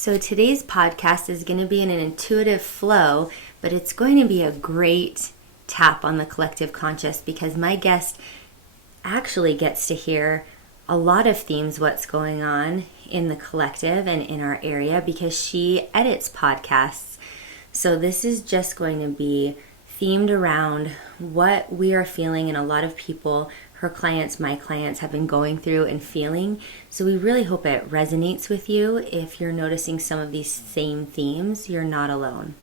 So today's podcast is going to be in an intuitive flow, but it's going to be a great tap on the collective conscious because my guest actually gets to hear a lot of themes, what's going on in the collective and in our area, because she edits podcasts. So this is just going to be themed around what we are feeling, and a lot of people, her clients, my clients, have been going through and feeling. So we really hope it resonates with you. If you're noticing some of these same themes, you're not alone.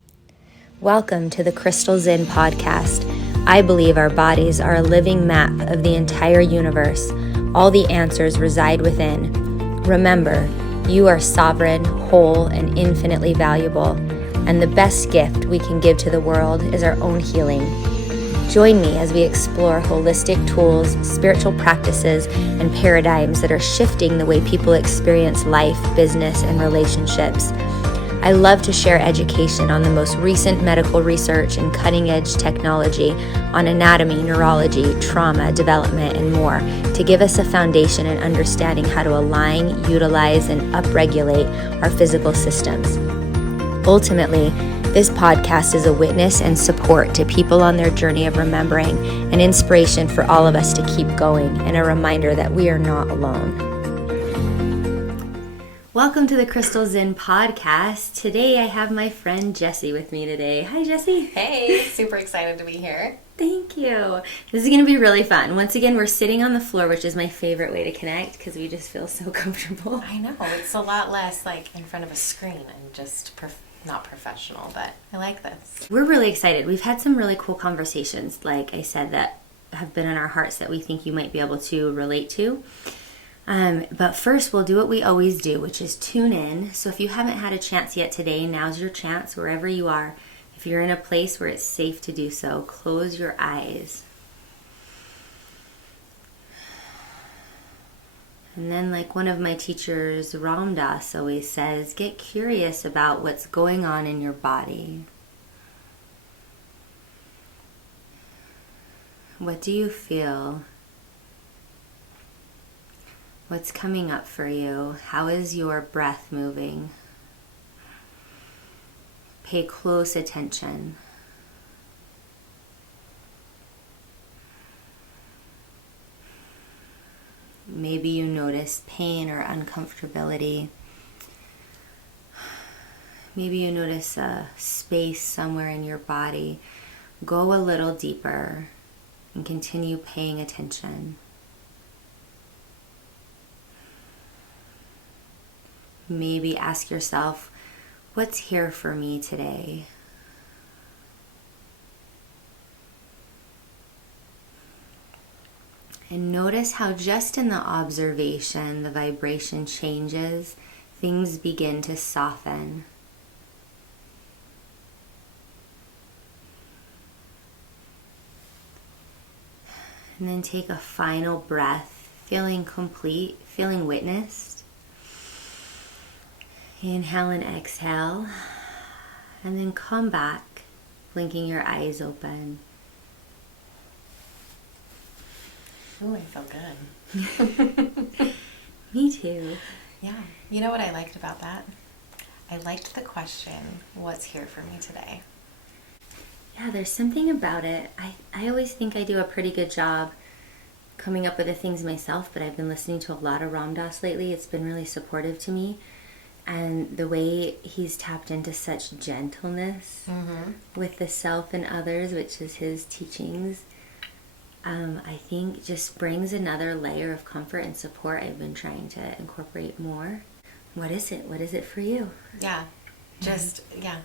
Welcome to the Crystal Zinn podcast. I believe our bodies are a living map of the entire universe. All the answers reside within. Remember, you are sovereign, whole, and infinitely valuable. And the best gift we can give to the world is our own healing. Join me as we explore holistic tools, spiritual practices, and paradigms that are shifting the way people experience life, business, and relationships. I love to share education on the most recent medical research and cutting-edge technology on anatomy, neurology, trauma, development, and more to give us a foundation in understanding how to align, utilize, and upregulate our physical systems. Ultimately, this podcast is a witness and support to people on their journey of remembering, an inspiration for all of us to keep going, and a reminder that we are not alone. Welcome to the Crystal Zinn podcast. Today I have my friend Jessie with me today. Hi, Jessie. Hey, super excited to be here. Thank you. This is going to be really fun. Once again, we're sitting on the floor, which is my favorite way to connect because we just feel so comfortable. I know. It's a lot less like in front of a screen and just not professional, but I like this. We're really excited. We've had some really cool conversations, like I said, that have been in our hearts that we think you might be able to relate to. But first, we'll do what we always do, which is tune in. So if you haven't had a chance yet today, now's your chance wherever you are. If you're in a place where it's safe to do so, close your eyes. And then, like one of my teachers, Ram Dass, always says, get curious about what's going on in your body. What do you feel? What's coming up for you? How is your breath moving? Pay close attention. Maybe you notice pain or uncomfortability. Maybe you notice a space somewhere in your body. Go a little deeper and continue paying attention. Maybe ask yourself, what's here for me today? And notice how just in the observation, the vibration changes, things begin to soften. And then take a final breath, feeling complete, feeling witnessed. Inhale and exhale, and then come back, blinking your eyes open. Ooh, I feel good. Me too. Yeah. You know what I liked about that? I liked the question, what's here for me today? Yeah, there's something about it. I always think I do a pretty good job coming up with the things myself, but I've been listening to a lot of Ram Dass lately. It's been really supportive to me. And the way he's tapped into such gentleness with the self and others, which is his teachings, I think just brings another layer of comfort and support I've been trying to incorporate more. What is it? What is it for you? Yeah, just,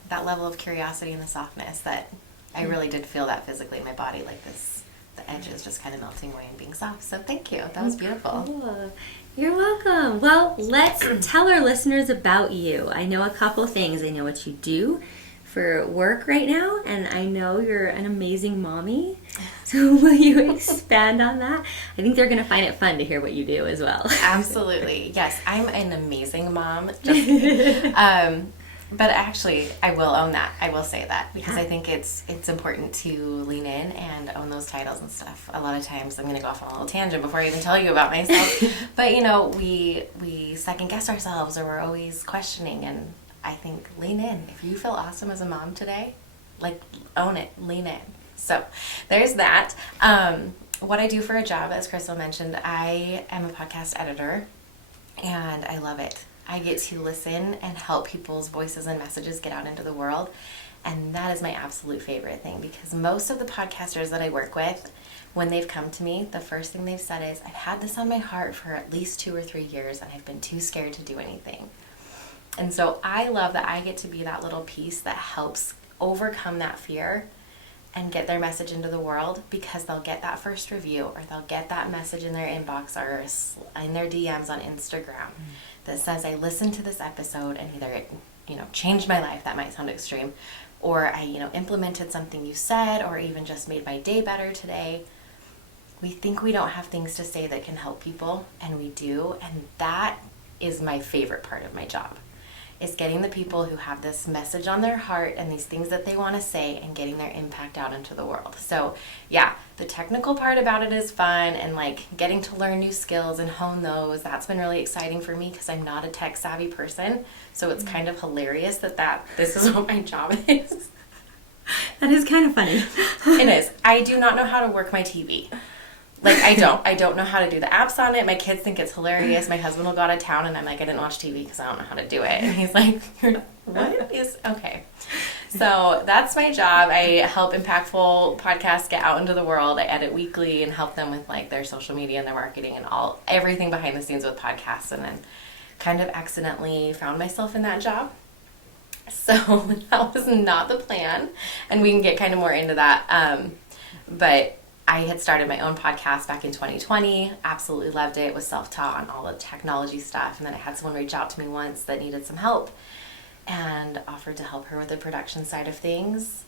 that level of curiosity and the softness that I really did feel that physically in my body, like this, the edges just kind of melting away and being soft. So thank you. That was beautiful. Cool. You're welcome. Well, let's tell our listeners about you. I know a couple things. I know what you do for work right now, and I know you're an amazing mommy. So will you expand on that? I think they're going to find it fun to hear what you do as well. Absolutely. Yes, I'm an amazing mom. Just kidding. But actually, I will own that. I will say that because I think it's important to lean in and own those titles and stuff. A lot of times, I'm going to go off on a little tangent before I even tell you about myself. But we second guess ourselves, or we're always questioning. And I think lean in. If you feel awesome as a mom today, like own it, lean in. So there's that. What I do for a job, as Crystal mentioned, I am a podcast editor, and I love it. I get to listen and help people's voices and messages get out into the world. And that is my absolute favorite thing, because most of the podcasters that I work with, when they've come to me, the first thing they've said is, I've had this on my heart for at least 2 or 3 years and I've been too scared to do anything. And so I love that I get to be that little piece that helps overcome that fear and get their message into the world, because they'll get that first review, or they'll get that message in their inbox or in their DMs on Instagram that says, I listened to this episode and either it, changed my life. That might sound extreme. Or I, implemented something you said, or even just made my day better today. We think we don't have things to say that can help people, and we do. And that is my favorite part of my job, is getting the people who have this message on their heart and these things that they want to say and getting their impact out into the world. So yeah, the technical part about it is fun, and like getting to learn new skills and hone those. That's been really exciting for me because I'm not a tech savvy person. So it's kind of hilarious that this is what my job is. That is kind of funny. It is. I do not know how to work my TV. Like, I don't know how to do the apps on it. My kids think it's hilarious. My husband will go out of town and I'm like, I didn't watch TV because I don't know how to do it. And he's like, what is, okay. So that's my job. I help impactful podcasts get out into the world. I edit weekly and help them with like their social media and their marketing and everything behind the scenes with podcasts. And then kind of accidentally found myself in that job. So that was not the plan. And we can get kind of more into that. But I had started my own podcast back in 2020, absolutely loved it, was self-taught on all the technology stuff, and then I had someone reach out to me once that needed some help and offered to help her with the production side of things,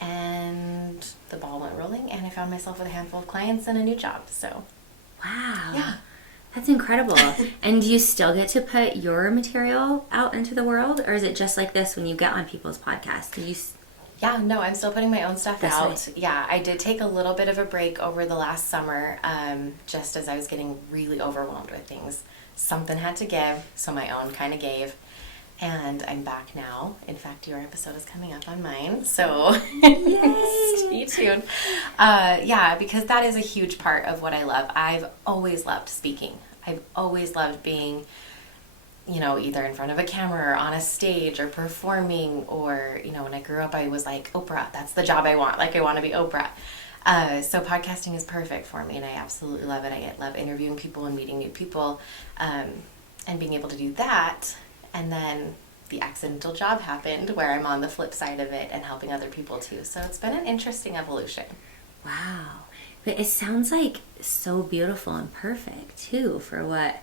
and the ball went rolling, and I found myself with a handful of clients and a new job. So wow. Yeah. That's incredible. And do you still get to put your material out into the world, or is it just like this when you get on people's podcasts? Yeah, no, I'm still putting my own stuff That's out. nice. Yeah, I did take a little bit of a break over the last summer, just as I was getting really overwhelmed with things. Something had to give, so my own kind of gave. And I'm back now. In fact, your episode is coming up on mine, so stay tuned. Yeah, because that is a huge part of what I love. I've always loved speaking. I've always loved being, either in front of a camera or on a stage or performing, or, when I grew up, I was like, Oprah, that's the job I want. Like, I want to be Oprah. So podcasting is perfect for me, and I absolutely love it. I love interviewing people and meeting new people, and being able to do that. And then the accidental job happened where I'm on the flip side of it and helping other people too. So it's been an interesting evolution. Wow. But it sounds like so beautiful and perfect too for what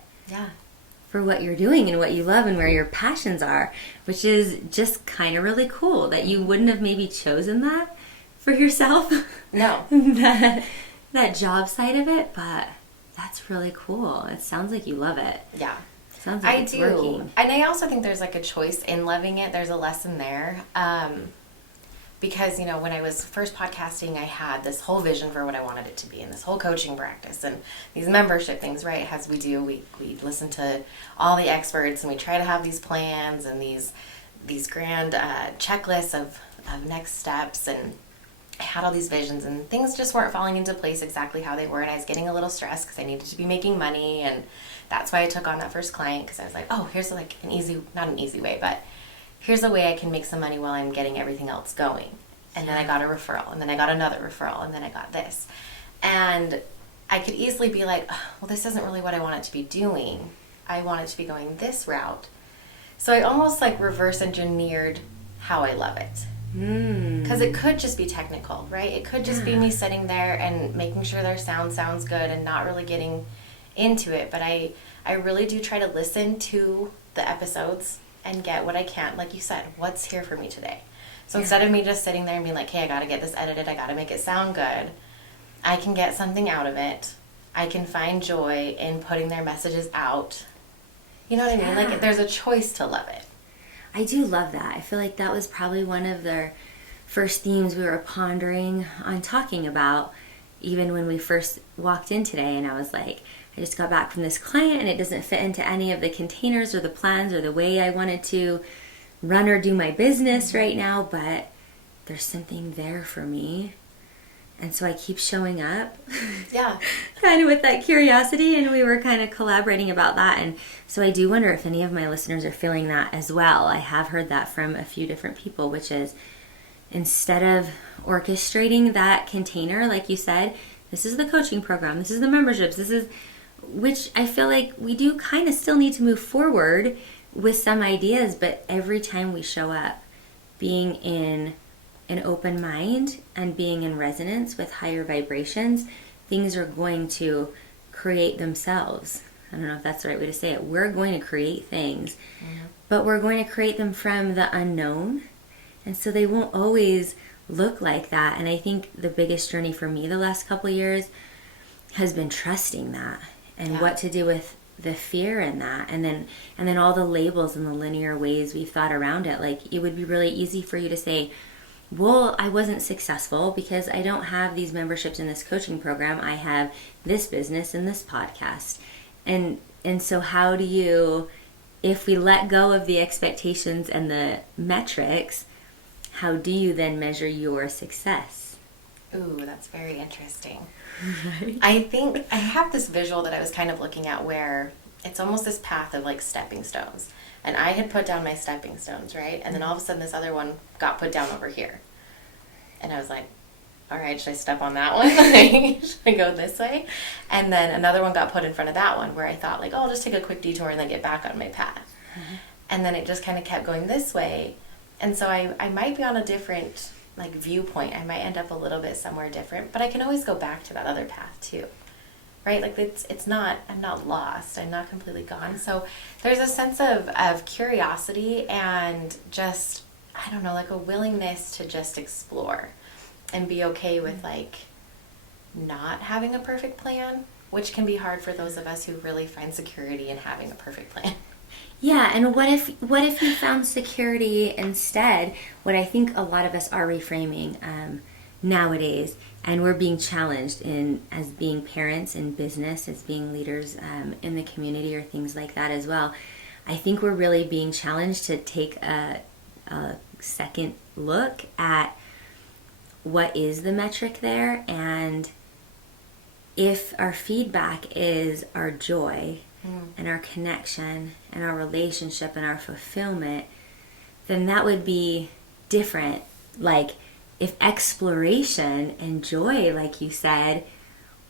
you're doing and what you love and where your passions are, which is just kind of really cool that you wouldn't have maybe chosen that for yourself. No. that job side of it, but that's really cool. It sounds like you love it. Yeah. Sounds like I it's do. working. And I also think there's like a choice in loving it. There's a lesson there. Because, when I was first podcasting, I had this whole vision for what I wanted it to be, and this whole coaching practice and these membership things, right? As we do, we listen to all the experts and we try to have these plans and these grand checklists of next steps. And I had all these visions and things just weren't falling into place exactly how they were. And I was getting a little stressed because I needed to be making money. And that's why I took on that first client, because I was like, oh, here's like not an easy way, but here's a way I can make some money while I'm getting everything else going. And then I got a referral, and then I got another referral, and then I got this. And I could easily be like, oh, well, this isn't really what I want it to be doing. I want it to be going this route. So I almost like reverse engineered how I love it. Because it could just be technical, right? It could just be me sitting there and making sure their sound sounds good and not really getting into it. But I really do try to listen to the episodes and get what I can. Like you said, what's here for me today? So instead of me just sitting there and being like, hey, I got to get this edited, I got to make it sound good, I can get something out of it. I can find joy in putting their messages out. You know what I mean? Like, there's a choice to love it. I do love that. I feel like that was probably one of the first themes we were pondering on talking about, even when we first walked in today. And I was like, I just got back from this client and it doesn't fit into any of the containers or the plans or the way I wanted to run or do my business right now, but there's something there for me. And so I keep showing up. Yeah. Kind of with that curiosity, and we were kind of collaborating about that. And so I do wonder if any of my listeners are feeling that as well. I have heard that from a few different people, which is instead of orchestrating that container, like you said, this is the coaching program, this is the memberships, this is, which I feel like we do kind of still need to move forward with some ideas, but every time we show up, being in an open mind and being in resonance with higher vibrations, things are going to create themselves. I don't know if that's the right way to say it. We're going to create things, but we're going to create them from the unknown. And so they won't always look like that. And I think the biggest journey for me the last couple of years has been trusting that and what to do with the fear in that. And then all the labels and the linear ways we've thought around it. Like, it would be really easy for you to say, well, I wasn't successful because I don't have these memberships in this coaching program. I have this business and this podcast. And so how do you, if we let go of the expectations and the metrics, how do you then measure your success? Ooh, that's very interesting. Right. I think I have this visual that I was kind of looking at where it's almost this path of like stepping stones. And I had put down my stepping stones, right? And then all of a sudden this other one got put down over here. And I was like, all right, should I step on that one? Should I go this way? And then another one got put in front of that one where I thought like, oh, I'll just take a quick detour and then get back on my path. And then it just kind of kept going this way. And so I might be on a different like viewpoint. I might end up a little bit somewhere different, but I can always go back to that other path too. Right? Like it's not, I'm not lost. I'm not completely gone. So there's a sense of curiosity and just, I don't know, like a willingness to just explore and be okay with like not having a perfect plan, which can be hard for those of us who really find security in having a perfect plan. Yeah, and what if you found security instead? What I think a lot of us are reframing nowadays, and we're being challenged in as being parents in business, as being leaders in the community or things like that as well. I think we're really being challenged to take a second look at what is the metric there, and if our feedback is our joy and our connection and our relationship and our fulfillment, then that would be different. Like, if exploration and joy, like you said,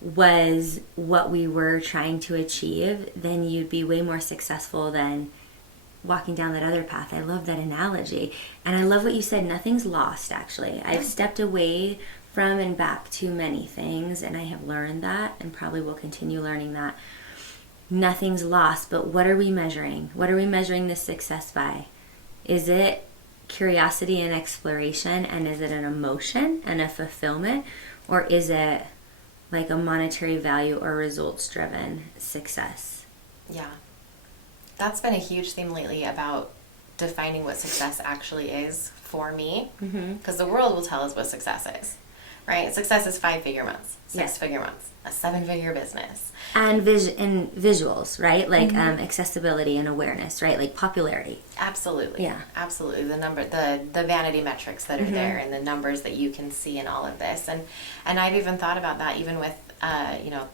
was what we were trying to achieve, then you'd be way more successful than walking down that other path. I love that analogy. And I love what you said, nothing's lost, actually. I've stepped away from and back to many things, and I have learned that and probably will continue learning that. Nothing's lost, but what are we measuring? What are we measuring this success by? Is it curiosity and exploration, and is it an emotion and a fulfillment, or is it like a monetary value or results-driven success? Yeah. That's been a huge theme lately about defining what success actually is for me, because the world will tell us what success is, right? Success is 5-figure months, 6-figure months, a 7-figure business. And visuals, right? Like accessibility and awareness, right? Like popularity. Absolutely. Yeah. Absolutely. The vanity metrics that are there and the numbers that you can see in all of this. And I've even thought about that even with,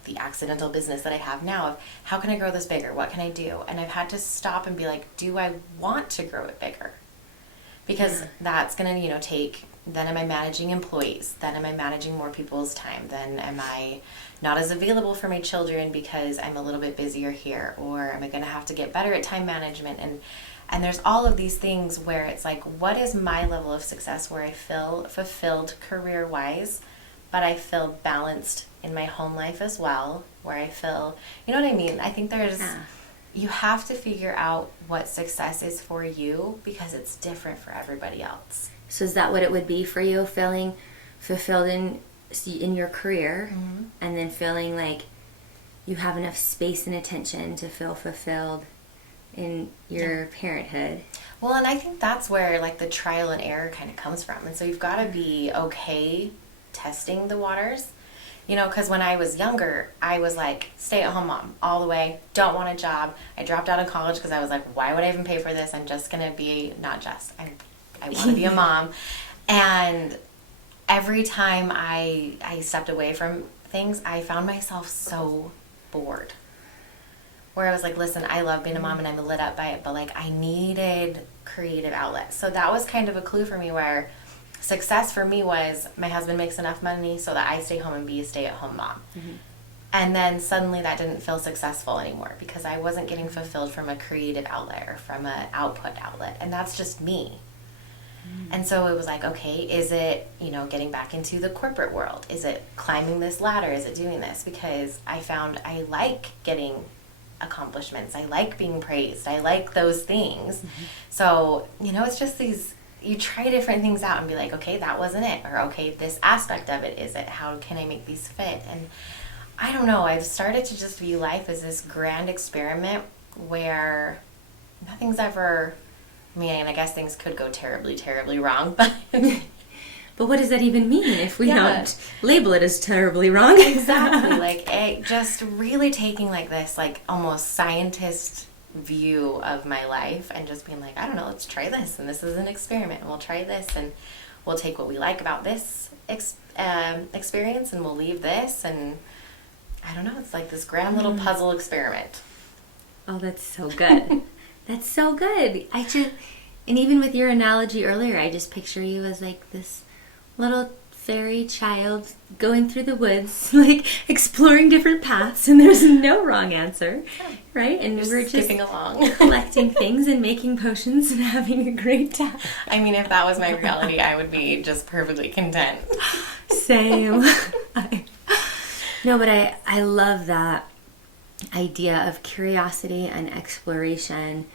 the accidental business that I have now of how can I grow this bigger? What can I do? And I've had to stop and be like, do I want to grow it bigger? Because that's going to, take, then am I managing employees? Then am I managing more people's time? Then am I not as available for my children because I'm a little bit busier here? Or am I going to have to get better at time management? And there's all of these things where it's like, what is my level of success where I feel fulfilled career-wise, but I feel balanced in my home life as well, where I feel, you know what I mean? I think you have to figure out what success is for you because it's different for everybody else. So is that what it would be for you, feeling fulfilled in your career, and then feeling like you have enough space and attention to feel fulfilled in your parenthood. Well, and I think that's where like the trial and error kind of comes from. And so you've got to be okay testing the waters. You know, because when I was younger, I was like, stay-at-home mom all the way, don't want a job. I dropped out of college because I was like, why would I even pay for this? I'm just going to be, I want to be a mom. And every time I stepped away from things, I found myself so bored. Where I was like, listen, I love being a mom and I'm lit up by it, but like I needed creative outlets. So that was kind of a clue for me where success for me was my husband makes enough money so that I stay home and be a stay-at-home mom. Mm-hmm. And then suddenly that didn't feel successful anymore because I wasn't getting fulfilled from a creative outlet or from an output outlet. And that's just me. Mm-hmm. And so it was like, okay, is it, getting back into the corporate world? Is it climbing this ladder? Is it doing this? Because I found I like getting accomplishments. I like being praised. I like those things. Mm-hmm. So, it's just you try different things out and be like, okay, that wasn't it. Or, okay, this aspect of it is it. How can I make these fit? And I don't know. I've started to just view life as this grand experiment where nothing's ever, I guess things could go terribly, terribly wrong. But but what does that even mean if we don't label it as terribly wrong? Exactly. Like, just really taking like this, like almost scientist view of my life and just being like, I don't know, let's try this, and this is an experiment, and we'll try this, and we'll take what we like about this experience and we'll leave this, and I don't know, it's like this grand little puzzle experiment. Oh, that's so good. That's so good. And even with your analogy earlier, I just picture you as like this little fairy child going through the woods, like exploring different paths, and there's no wrong answer, right? And we're just skipping along, collecting things and making potions and having a great time. If that was my reality, I would be just perfectly content. Same. No, but I love that idea of curiosity and exploration.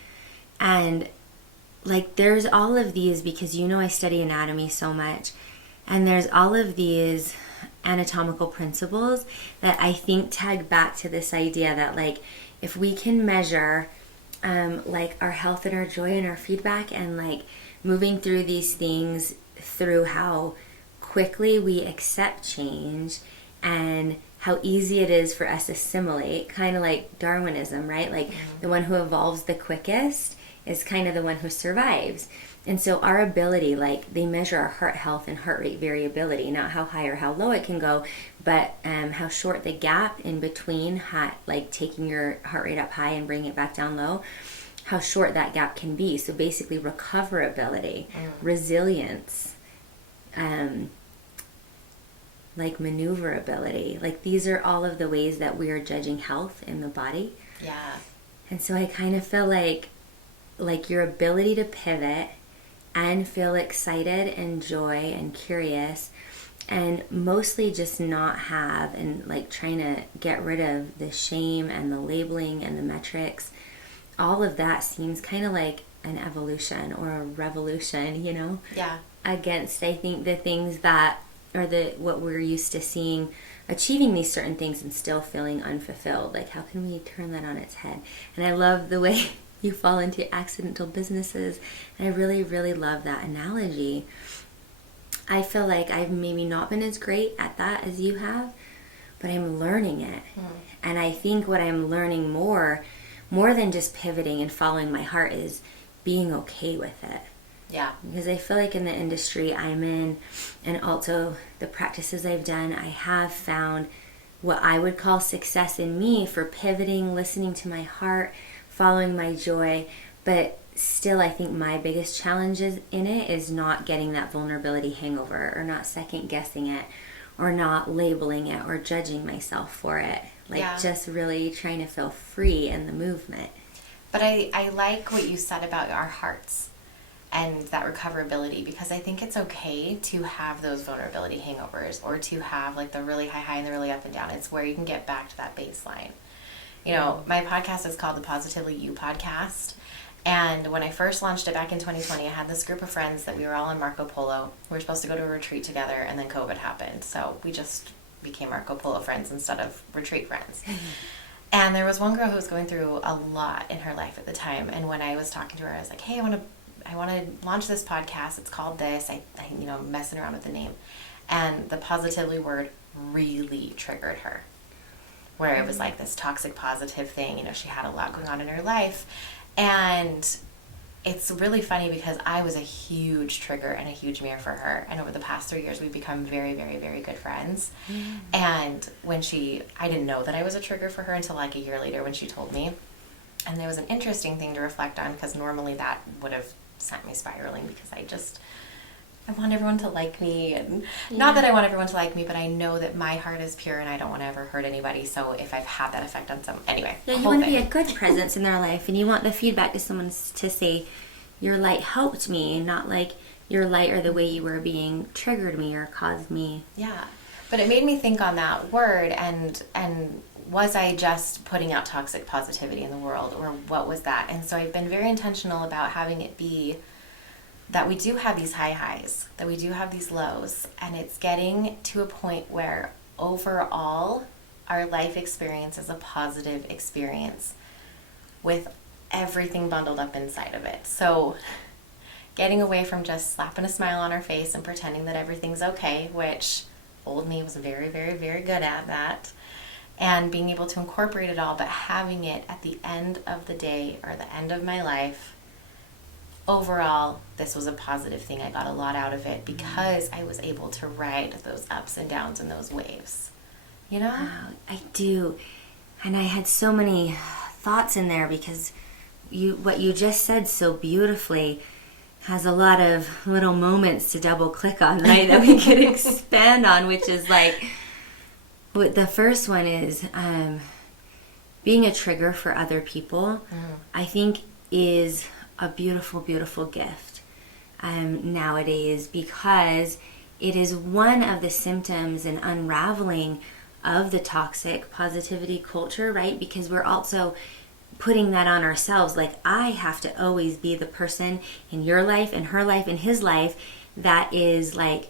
And like there's all of these, because I study anatomy so much, and there's all of these anatomical principles that I think tag back to this idea that like if we can measure like our health and our joy and our feedback and like moving through these things through how quickly we accept change and how easy it is for us to assimilate, kind of like Darwinism, right? Like the one who evolves the quickest is kind of the one who survives. And so our ability, like they measure our heart health and heart rate variability, not how high or how low it can go, but how short the gap in between, like taking your heart rate up high and bringing it back down low, how short that gap can be. So basically recoverability, resilience, like maneuverability, like these are all of the ways that we are judging health in the body. Yeah. And so I kind of feel like your ability to pivot and feel excited and joy and curious and mostly just not have and like trying to get rid of the shame and the labeling and the metrics, all of that seems kind of like an evolution or a revolution, Yeah. Against, I think, the things that are what we're used to seeing, achieving these certain things and still feeling unfulfilled. Like how can we turn that on its head? And I love the way you fall into accidental businesses. And I really, really love that analogy. I feel like I've maybe not been as great at that as you have, but I'm learning it. And I think what I'm learning more than just pivoting and following my heart is being okay with it. Yeah. Because I feel like in the industry I'm in and also the practices I've done, I have found what I would call success in me for pivoting, listening to my heart, following my joy, but still I think my biggest challenges in it is not getting that vulnerability hangover or not second guessing it or not labeling it or judging myself for it. Like just really trying to feel free in the movement. But I like what you said about our hearts and that recoverability, because I think it's okay to have those vulnerability hangovers or to have like the really high and the really up and down. It's where you can get back to that baseline. My podcast is called the Positively You Podcast. And when I first launched it back in 2020, I had this group of friends that we were all on Marco Polo. We were supposed to go to a retreat together, and then COVID happened. So we just became Marco Polo friends instead of retreat friends. And there was one girl who was going through a lot in her life at the time. And when I was talking to her, I was like, hey, I want to launch this podcast. It's called this. I messing around with the name. And the positively word really triggered her, where it was like this toxic positive thing. She had a lot going on in her life. And it's really funny because I was a huge trigger and a huge mirror for her. And over the past 3 years, we've become very, very, very good friends. And when I didn't know that I was a trigger for her until like a year later when she told me. And there was an interesting thing to reflect on, because normally that would have sent me spiraling, because I want everyone to like me. And not that I want everyone to like me, but I know that my heart is pure and I don't want to ever hurt anybody. So if I've had that effect on anyway. Yeah, you want to be a good presence in their life, and you want the feedback to someone to say, your light helped me, not like your light or the way you were being triggered me or caused me. Yeah. But it made me think on that word, and was I just putting out toxic positivity in the world, or what was that? And so I've been very intentional about having it be that we do have these highs, that we do have these lows, and it's getting to a point where overall our life experience is a positive experience with everything bundled up inside of it. So getting away from just slapping a smile on our face and pretending that everything's okay, which old me was very, very, very good at that, and being able to incorporate it all, but having it at the end of the day or the end of my life, overall, this was a positive thing. I got a lot out of it because I was able to ride those ups and downs and those waves. Wow, I do. And I had so many thoughts in there, because what you just said so beautifully has a lot of little moments to double click on, right? That we could expand on, which is like, the first one is being a trigger for other people. I think is a beautiful, beautiful gift nowadays, because it is one of the symptoms and unraveling of the toxic positivity culture, right? Because we're also putting that on ourselves. Like, I have to always be the person in your life and her life and his life that is like,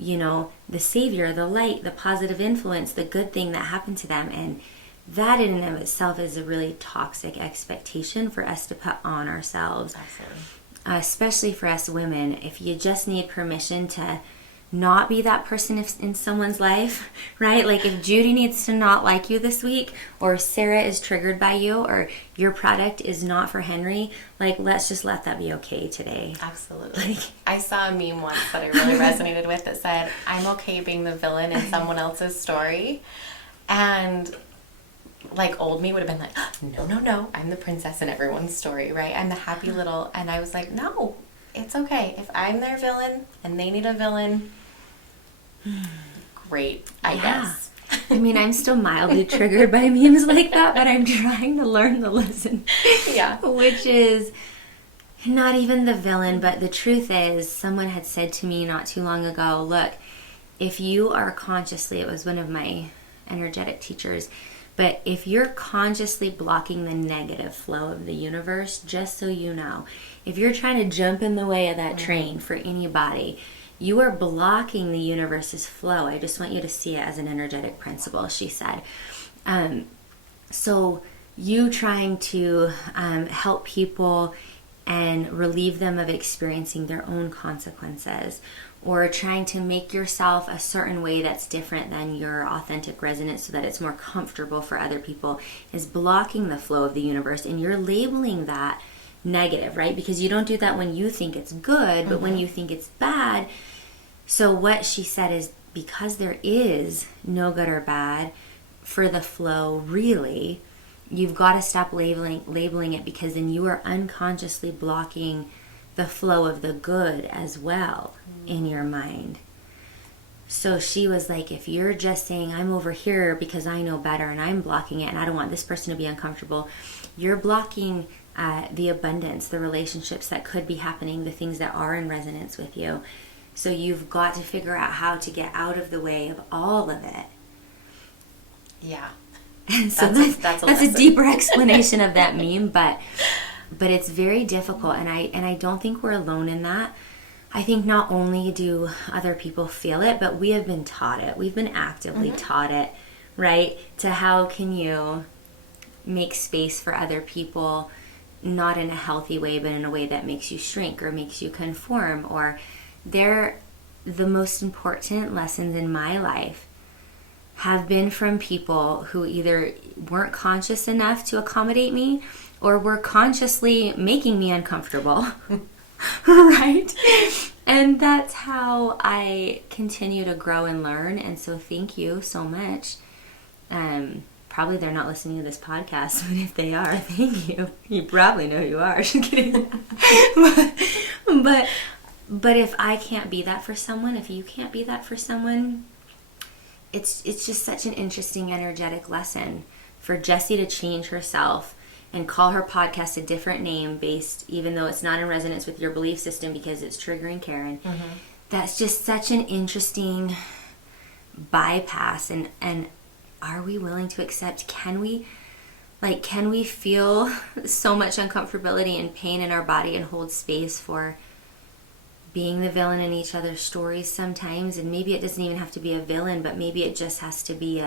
the savior, the light, the positive influence, the good thing that happened to them. And that in and of itself is a really toxic expectation for us to put on ourselves. Absolutely. Especially for us women. If you just need permission to not be that person in someone's life, right? Like, if Judy needs to not like you this week, or Sarah is triggered by you, or your product is not for Henry, like, let's just let that be okay today. Absolutely. I saw a meme once that I really resonated with that said, I'm okay being the villain in someone else's story. And like, old me would have been like, no, I'm the princess in everyone's story, right? I'm the happy little, and I was like, no, it's okay. If I'm their villain and they need a villain, great, I guess. I mean, I'm still mildly triggered by memes like that, but I'm trying to learn the lesson. Yeah. Which is not even the villain, but the truth is, someone had said to me not too long ago, look, if you are consciously, it was one of my energetic teachers, but if you're consciously blocking the negative flow of the universe, just so you know, if you're trying to jump in the way of that train for anybody, you are blocking the universe's flow. I just want you to see it as an energetic principle, she said. So you trying to help people and relieve them of experiencing their own consequences, or trying to make yourself a certain way that's different than your authentic resonance so that it's more comfortable for other people, is blocking the flow of the universe. And you're labeling that negative, right? Because you don't do that when you think it's good, but when you think it's bad. So what she said is, because there is no good or bad for the flow, really, you've got to stop labeling it, because then you are unconsciously blocking the flow of the good as well in your mind. So she was like, if you're just saying, I'm over here because I know better and I'm blocking it and I don't want this person to be uncomfortable, you're blocking the abundance, the relationships that could be happening, the things that are in resonance with you. So you've got to figure out how to get out of the way of all of it. Yeah. And so that's a deeper explanation of that meme, but it's very difficult, and I don't think we're alone in that. I think not only do other people feel it, but we have been taught it. We've been actively taught it, right? To how can you make space for other people, not in a healthy way, but in a way that makes you shrink or makes you conform. Or they're the most important lessons in my life have been from people who either weren't conscious enough to accommodate me or were consciously making me uncomfortable. Right? And that's how I continue to grow and learn. And so thank you so much. Probably they're not listening to this podcast, but if they are, thank you. You probably know you are. Just kidding. But if I can't be that for someone, if you can't be that for someone, it's just such an interesting, energetic lesson for Jessie to change herself and call her podcast a different name based, even though it's not in resonance with your belief system because it's triggering Karen. Mm-hmm. That's just such an interesting bypass. And are we willing to accept, can we feel so much uncomfortability and pain in our body and hold space for being the villain in each other's stories sometimes? And maybe it doesn't even have to be a villain, but maybe it just has to be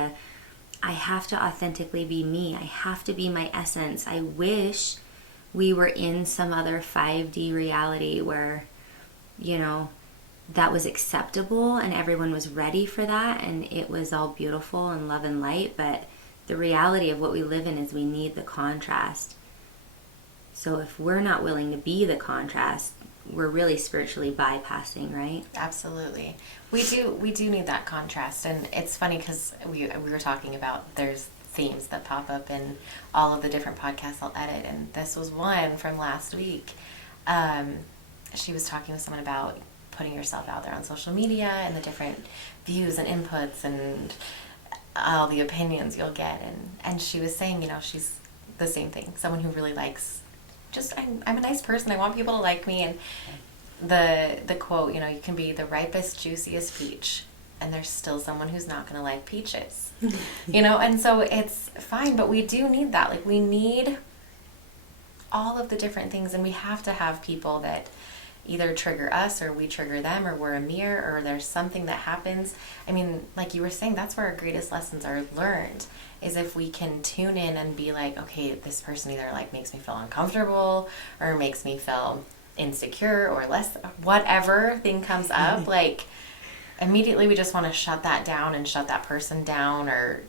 I have to authentically be me. I have to be my essence. I wish we were in some other 5D reality where, that was acceptable and everyone was ready for that and it was all beautiful and love and light. But the reality of what we live in is we need the contrast. So if we're not willing to be the contrast, we're really spiritually bypassing, right? Absolutely. We do need that contrast. And it's funny because we were talking about there's themes that pop up in all of the different podcasts I'll edit. And this was one from last week. She was talking with someone about putting yourself out there on social media and the different views and inputs and all the opinions you'll get. And she was saying, she's the same thing. Someone who really likes I'm a nice person. I want people to like me. And the quote, you can be the ripest, juiciest peach, and there's still someone who's not going to like peaches. And so it's fine, but we do need that. Like, we need all of the different things, and we have to have people that either trigger us or we trigger them, or we're a mirror, or there's something that happens. I mean, like you were saying, that's where our greatest lessons are learned, is if we can tune in and be like, okay, this person either like makes me feel uncomfortable or makes me feel insecure or less, whatever thing comes up, like immediately we just want to shut that down and shut that person down, or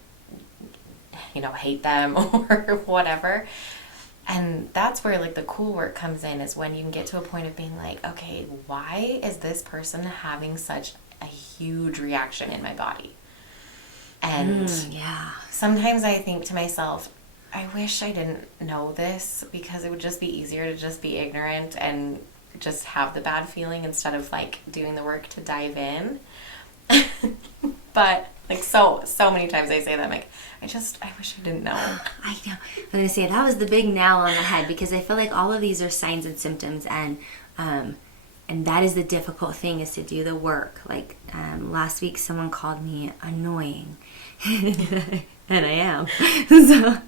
hate them or whatever. And that's where like the cool work comes in, is when you can get to a point of being like, okay, why is this person having such a huge reaction in my body? And sometimes I think to myself, I wish I didn't know this, because it would just be easier to just be ignorant and just have the bad feeling instead of like doing the work to dive in. But like so many times I say that, I'm like, I wish I didn't know. I know. I'm going to say that was the big nail on the head, because I feel like all of these are signs and symptoms, and that is the difficult thing, is to do the work. Like last week someone called me annoying, and I am. So,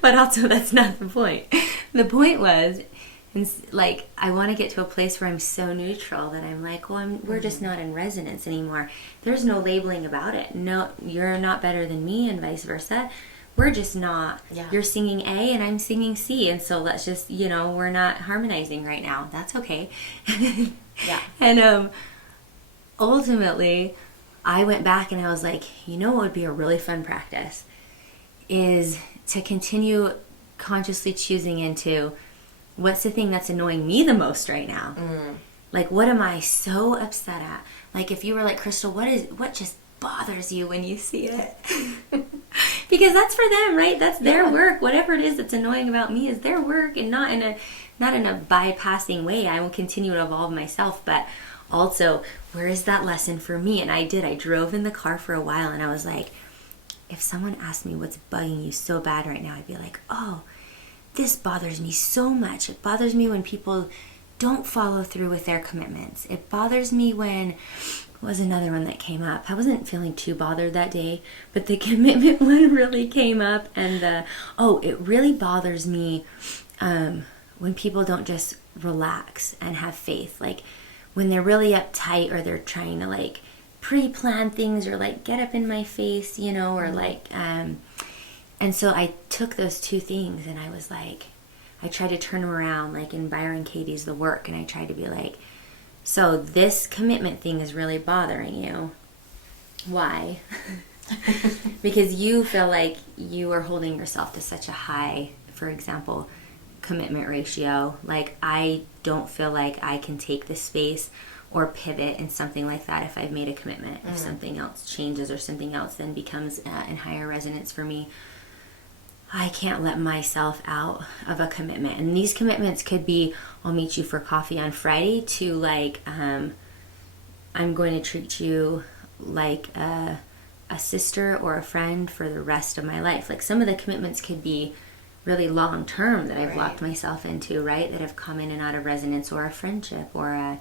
but also that's not the point. The point was, like, I want to get to a place where I'm so neutral that I'm like, well, we're just not in resonance anymore. There's no labeling about it. No, you're not better than me, and vice versa. We're just not. Yeah. You're singing A and I'm singing C, and so let's just, we're not harmonizing right now. That's okay. Yeah. And ultimately, I went back and I was like, what would be a really fun practice is to continue consciously choosing into, what's the thing that's annoying me the most right now? Like, what am I so upset at? Like, if you were like, Crystal, what just bothers you when you see it? Because that's for them, right? That's their work. Whatever it is that's annoying about me is their work, and not in a bypassing way. I will continue to evolve myself, but also, where is that lesson for me? And I drove in the car for a while, and I was like, if someone asked me what's bugging you so bad right now, I'd be like, oh, this bothers me so much. It bothers me when people don't follow through with their commitments. It bothers me when, what was another one that came up? I wasn't feeling too bothered that day, but the commitment one really came up. And it really bothers me when people don't just relax and have faith. Like when they're really uptight, or they're trying to like pre-plan things, or like get up in my face, or like And so I took those two things and I was like, I tried to turn them around, like in Byron Katie's The Work, and I tried to be like, so this commitment thing is really bothering you. Why? Because you feel like you are holding yourself to such a high, for example, commitment ratio. Like, I don't feel like I can take this space or pivot in something like that if I've made a commitment. If something else changes or something else then becomes in higher resonance for me, I can't let myself out of a commitment. And these commitments could be, I'll meet you for coffee on Friday, to like, I'm going to treat you like a sister or a friend for the rest of my life. Like, some of the commitments could be really long term that I've locked myself into, right? That have come in and out of resonance, or a friendship, or I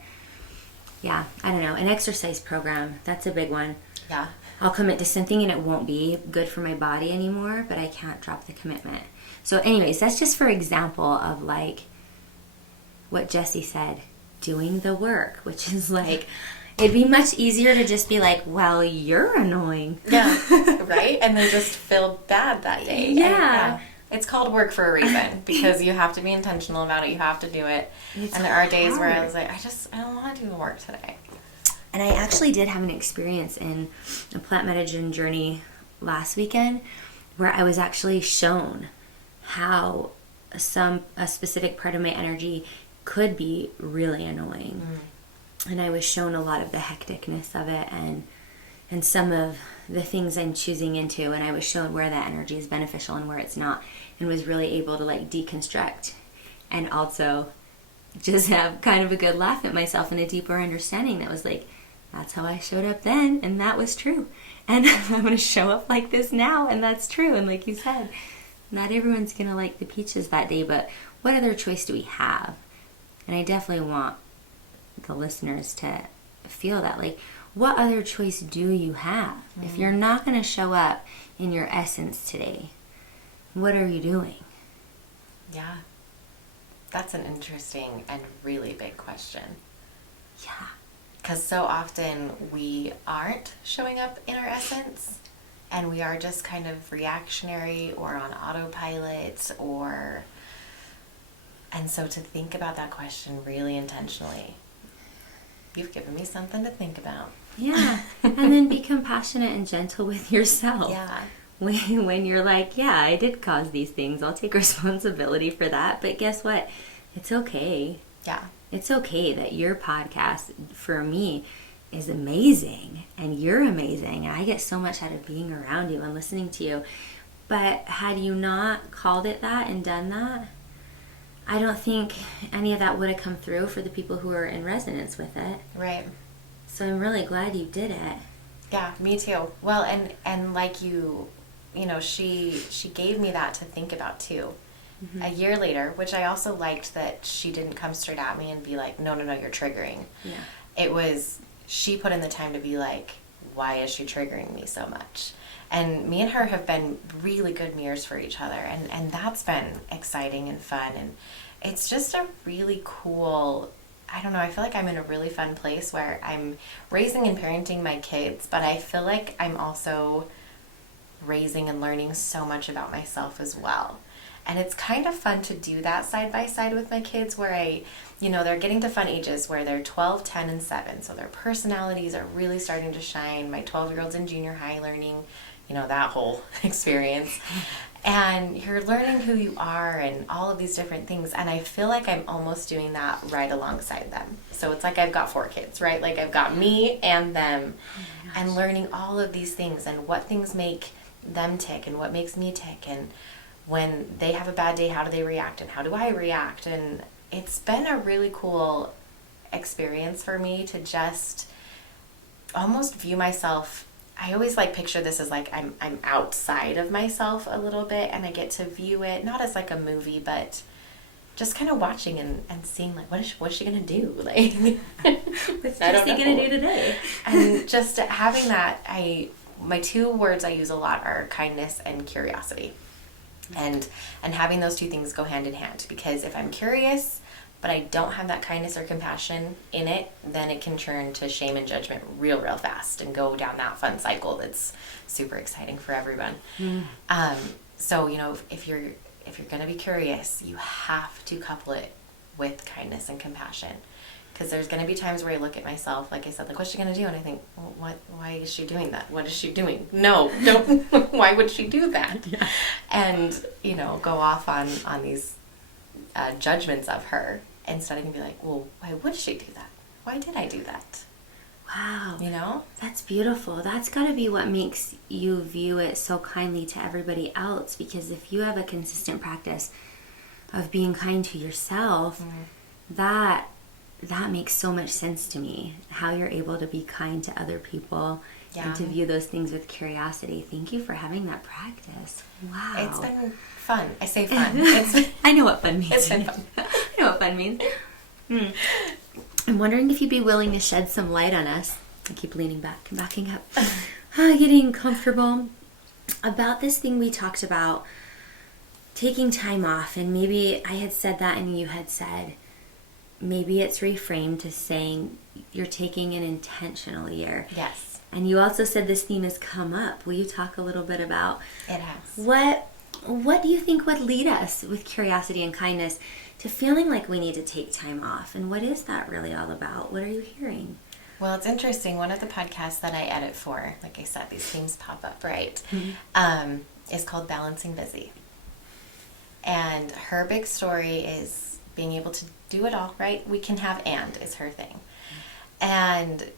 don't know, an exercise program. That's a big one. Yeah. I'll commit to something and it won't be good for my body anymore, but I can't drop the commitment. So anyways, that's just for example of like what Jessie said, doing the work, which is like, it'd be much easier to just be like, well, you're annoying. Yeah, right? And then just feel bad that day. Yeah. It's called work for a reason, because you have to be intentional about it. You have to do it. And there are days where I was like, I don't want to do the work today. And I actually did have an experience in a plant medicine journey last weekend where I was actually shown how a specific part of my energy could be really annoying. And I was shown a lot of the hecticness of it and some of the things I'm choosing into, and I was shown where that energy is beneficial and where it's not, and was really able to like deconstruct and also just have kind of a good laugh at myself and a deeper understanding that was like, that's how I showed up then, and that was true. And I'm going to show up like this now, and that's true. And like you said, not everyone's going to like the peaches that day, but what other choice do we have? And I definitely want the listeners to feel that. Like, what other choice do you have? If you're not going to show up in your essence today, what are you doing? Yeah. That's an interesting and really big question. Yeah. Because so often we aren't showing up in our essence, and we are just kind of reactionary or on autopilot, and so to think about that question really intentionally, you've given me something to think about. Yeah. And then be compassionate and gentle with yourself. Yeah. When you're like, yeah, I did cause these things. I'll take responsibility for that. But guess what? It's okay. Yeah. It's okay that your podcast, for me, is amazing. And you're amazing. And I get so much out of being around you and listening to you. But had you not called it that and done that, I don't think any of that would have come through for the people who are in resonance with it. Right. So I'm really glad you did it. Yeah, me too. Well, and like you know, she gave me that to think about too. Mm-hmm. A year later, which I also liked that she didn't come straight at me and be like, no, you're triggering. Yeah. It was, she put in the time to be like, why is she triggering me so much? And me and her have been really good mirrors for each other. And that's been exciting and fun. And it's just a really cool, I don't know, I feel like I'm in a really fun place where I'm raising and parenting my kids, but I feel like I'm also raising and learning so much about myself as well. And it's kind of fun to do that side by side with my kids, where they're getting to fun ages where they're 12, 10, and 7. So their personalities are really starting to shine. My 12-year-old's in junior high learning, that whole experience. And you're learning who you are and all of these different things. And I feel like I'm almost doing that right alongside them. So it's like I've got 4 kids, right? Like I've got me and them, and learning all of these things and what things make them tick and what makes me tick, and when they have a bad day, how do they react and how do I react? And it's been a really cool experience for me to just almost view myself. I always picture this as like I'm outside of myself a little bit, and I get to view it not as like a movie, but just kind of watching and seeing like what's she gonna do, like what's Jessie gonna do today? And just having that, my 2 words I use a lot are kindness and curiosity. And having those 2 things go hand in hand, because if I'm curious but I don't have that kindness or compassion in it, then it can turn to shame and judgment real fast and go down that fun cycle that's super exciting for everyone. So, if you're going to be curious, you have to couple it with kindness and compassion. Because there's going to be times where I look at myself, like I said, like, what's she going to do? And I think, well, why is she doing that? What is she doing? No, don't. Why would she do that? Yeah. And, go off on these judgments of her instead of be like, well, why would she do that? Why did I do that? Wow. That's beautiful. That's got to be what makes you view it so kindly to everybody else, because if you have a consistent practice of being kind to yourself, that makes so much sense to me, how you're able to be kind to other people and to view those things with curiosity. Thank you for having that practice. Wow. It's been fun. I say fun. I know what fun means. It's been fun. I know what fun means. I'm wondering if you'd be willing to shed some light on us. I keep leaning back and backing up. Getting comfortable. About this thing we talked about, taking time off. And maybe I had said that and you had said, maybe it's reframed to saying you're taking an intentional year. Yes. And you also said this theme has come up. Will you talk a little bit about it? Has. What do you think would lead us with curiosity and kindness to feeling like we need to take time off? And what is that really all about? What are you hearing? Well, it's interesting. One of the podcasts that I edit for, like I said, these themes pop up, right? Is called Balancing Busy. And her big story is being able to do it all, right? We can have and is her thing. And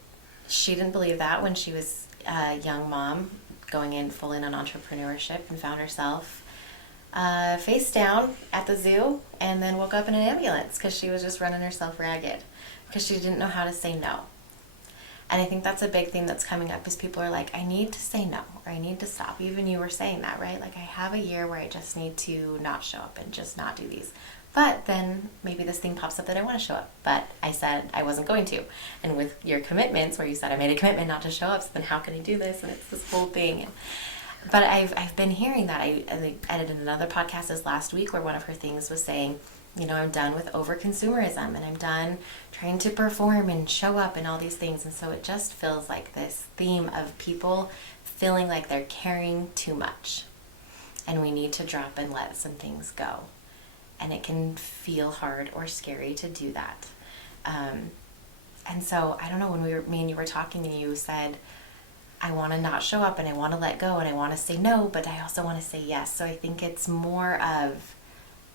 she didn't believe that when she was a young mom going in full in on entrepreneurship and found herself face down at the zoo and then woke up in an ambulance because she was just running herself ragged because she didn't know how to say no. And I think that's a big thing that's coming up is people are like, I need to say no or I need to stop. Even you were saying that, right? Like I have a year where I just need to not show up and just not do these. But then maybe this thing pops up that I want to show up. But I said I wasn't going to. And with your commitments where you said I made a commitment not to show up, so then how can I do this? And it's this whole thing. But I've been hearing that. I edited another podcast this last week where one of her things was saying, I'm done with over-consumerism and I'm done trying to perform and show up and all these things. And so it just feels like this theme of people feeling like they're carrying too much. And we need to drop and let some things go. And it can feel hard or scary to do that. And so, I don't know, when me and you were talking and you said, I want to not show up and I want to let go and I want to say no, but I also want to say yes. So I think it's more of,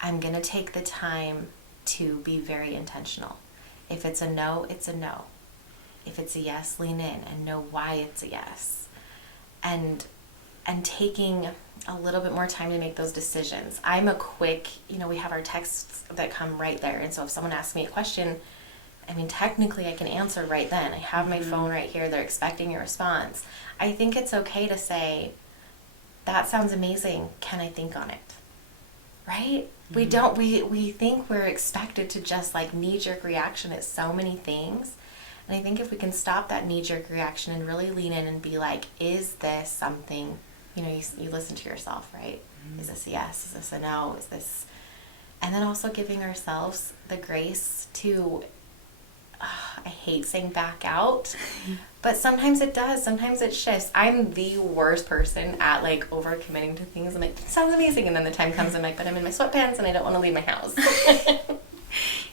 I'm going to take the time to be very intentional. If it's a no, it's a no. If it's a yes, lean in and know why it's a yes. And taking a little bit more time to make those decisions. I'm a quick, we have our texts that come right there. And so if someone asks me a question, technically I can answer right then. I have my phone right here. They're expecting a response. I think it's okay to say, that sounds amazing. Can I think on it? Right? We think we're expected to just knee-jerk reaction at so many things. And I think if we can stop that knee-jerk reaction and really lean in and be like, is this something, you listen to yourself, right? Is this a yes? Is this a no? Is this... And then also giving ourselves the grace to, I hate saying back out, but sometimes it does. Sometimes it shifts. I'm the worst person at over-committing to things. I'm like, it sounds amazing. And then the time comes, I'm like, but I'm in my sweatpants and I don't want to leave my house.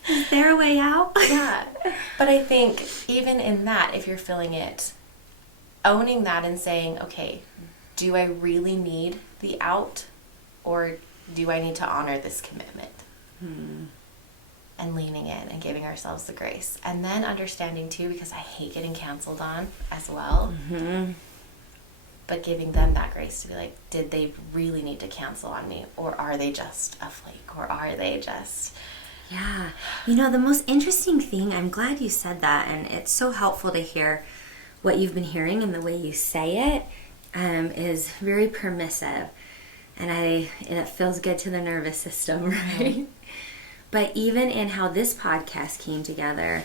Is there a way out? Yeah. But I think even in that, if you're feeling it, owning that and saying, okay, do I really need the out or do I need to honor this commitment? And leaning in and giving ourselves the grace. And then understanding too, because I hate getting canceled on as well, but giving them that grace to be like, did they really need to cancel on me? Or are they just a flake? Or are they just... Yeah. The most interesting thing, I'm glad you said that, and it's so helpful to hear what you've been hearing and the way you say it is very permissive. And it feels good to the nervous system, right? But even in how this podcast came together,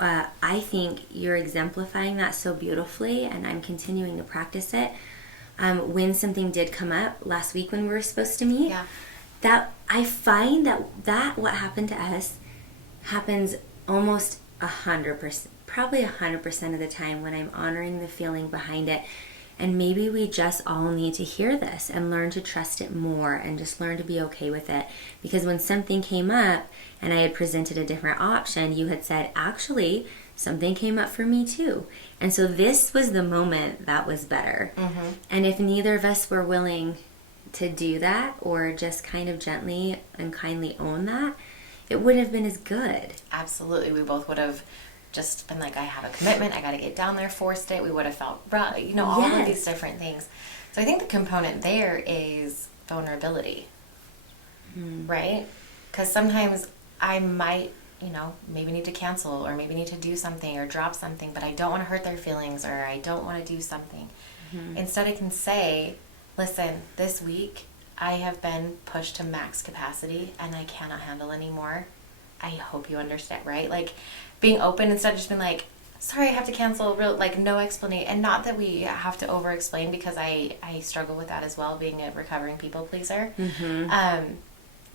I think you're exemplifying that so beautifully, and I'm continuing to practice it. When something did come up last week when we were supposed to meet, that I find that what happened to us happens almost 100%, probably 100% of the time when I'm honoring the feeling behind it. And maybe we just all need to hear this and learn to trust it more and just learn to be okay with it. Because when something came up and I had presented a different option, you had said, actually, something came up for me too. And so this was the moment that was better. Mm-hmm. And if neither of us were willing to do that or just kind of gently and kindly own that, it wouldn't have been as good. Absolutely. We both would have just been like, I have a commitment, I got to get down there, forced it. We would have felt, all of these different things. So I think the component there is vulnerability, right? Because sometimes I might, maybe need to cancel or maybe need to do something or drop something, but I don't want to hurt their feelings or I don't want to do something. Mm-hmm. Instead, I can say, listen, this week I have been pushed to max capacity and I cannot handle anymore. I hope you understand, right? Like, being open instead of just being like, sorry, I have to cancel, no explanation. And not that we have to over-explain, because I struggle with that as well, being a recovering people pleaser. Mm-hmm.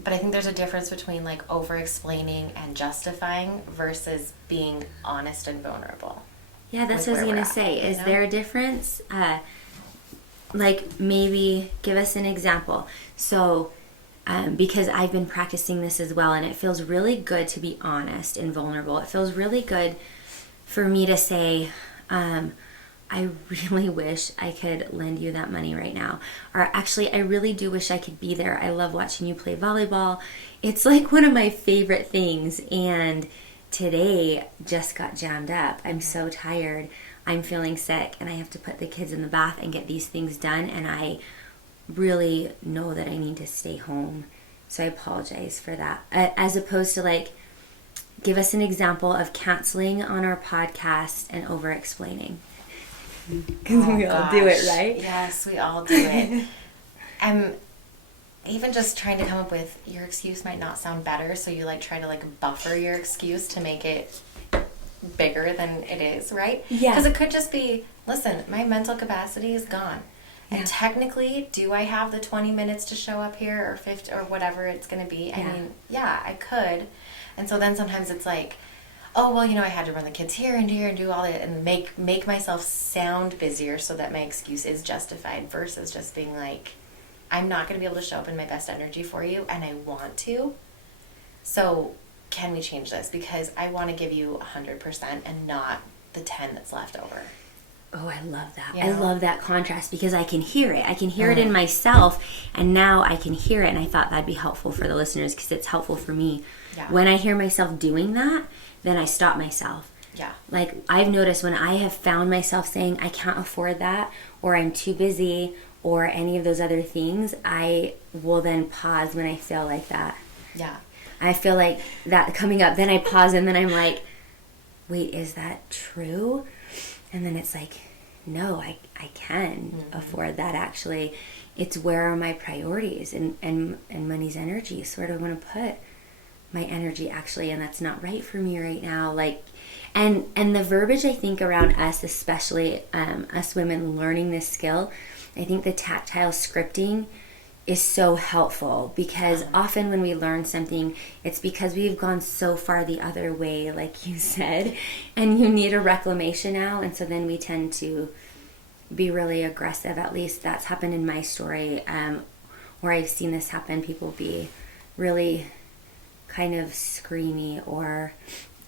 But I think there's a difference between like over-explaining and justifying versus being honest and vulnerable. Yeah, that's what I was going to say. Is there a difference? Maybe give us an example. So, because I've been practicing this as well, and it feels really good to be honest and vulnerable. It feels really good for me to say, I really wish I could lend you that money right now. Or actually, I really do wish I could be there. I love watching you play volleyball. It's like one of my favorite things. And today just got jammed up. I'm so tired. I'm feeling sick and I have to put the kids in the bath and get these things done. And I really know that I need to stay home. So I apologize for that. As opposed to give us an example of canceling on our podcast and over-explaining. Because we all do it, right? Yes, we all do it. I'm even just trying to come up with, your excuse might not sound better, so you try to buffer your excuse to make it bigger than it is, right? Yeah. Because it could just be, listen, my mental capacity is gone. And technically, do I have the 20 minutes to show up here or 50 or whatever it's going to be? I mean, yeah, I could. And so then sometimes it's like, oh, well, I had to run the kids here and here and do all that and make myself sound busier so that my excuse is justified versus just being like, I'm not going to be able to show up in my best energy for you and I want to. So can we change this? Because I want to give you 100% and not the 10 that's left over. Oh, I love that. I love that contrast because I can hear it. I can hear it in myself, and now I can hear it, and I thought that'd be helpful for the listeners because it's helpful for me. Yeah. When I hear myself doing that, then I stop myself. Yeah. I've noticed when I have found myself saying, I can't afford that, or I'm too busy, or any of those other things, I will then pause when I feel like that. Yeah. I feel like that coming up, then I pause, and then I'm like, wait, is that true? And then it's like, no, I can afford that actually. It's where are my priorities and money's energy. So where do I want to put my energy actually? And that's not right for me right now. And the verbiage I think around us, especially us women learning this skill, I think the tactile scripting is so helpful because often when we learn something, it's because we've gone so far the other way, like you said, and you need a reclamation now. And so then we tend to be really aggressive. At least that's happened in my story, where I've seen this happen. People be really kind of screamy or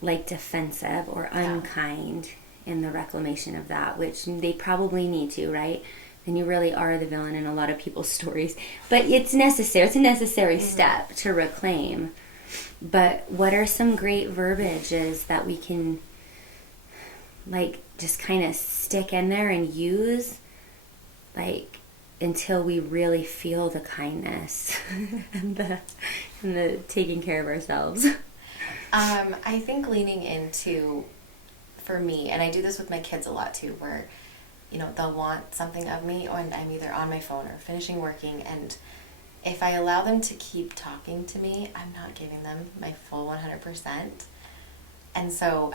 defensive or unkind in the reclamation of that, which they probably need to, right? And you really are the villain in a lot of people's stories. But it's necessary. It's a necessary step to reclaim. But what are some great verbiages that we can, just kind of stick in there and use, until we really feel the kindness and the taking care of ourselves? I think leaning into, for me, and I do this with my kids a lot too, where they'll want something of me, or I'm either on my phone or finishing working, and if I allow them to keep talking to me, I'm not giving them my full 100%. And so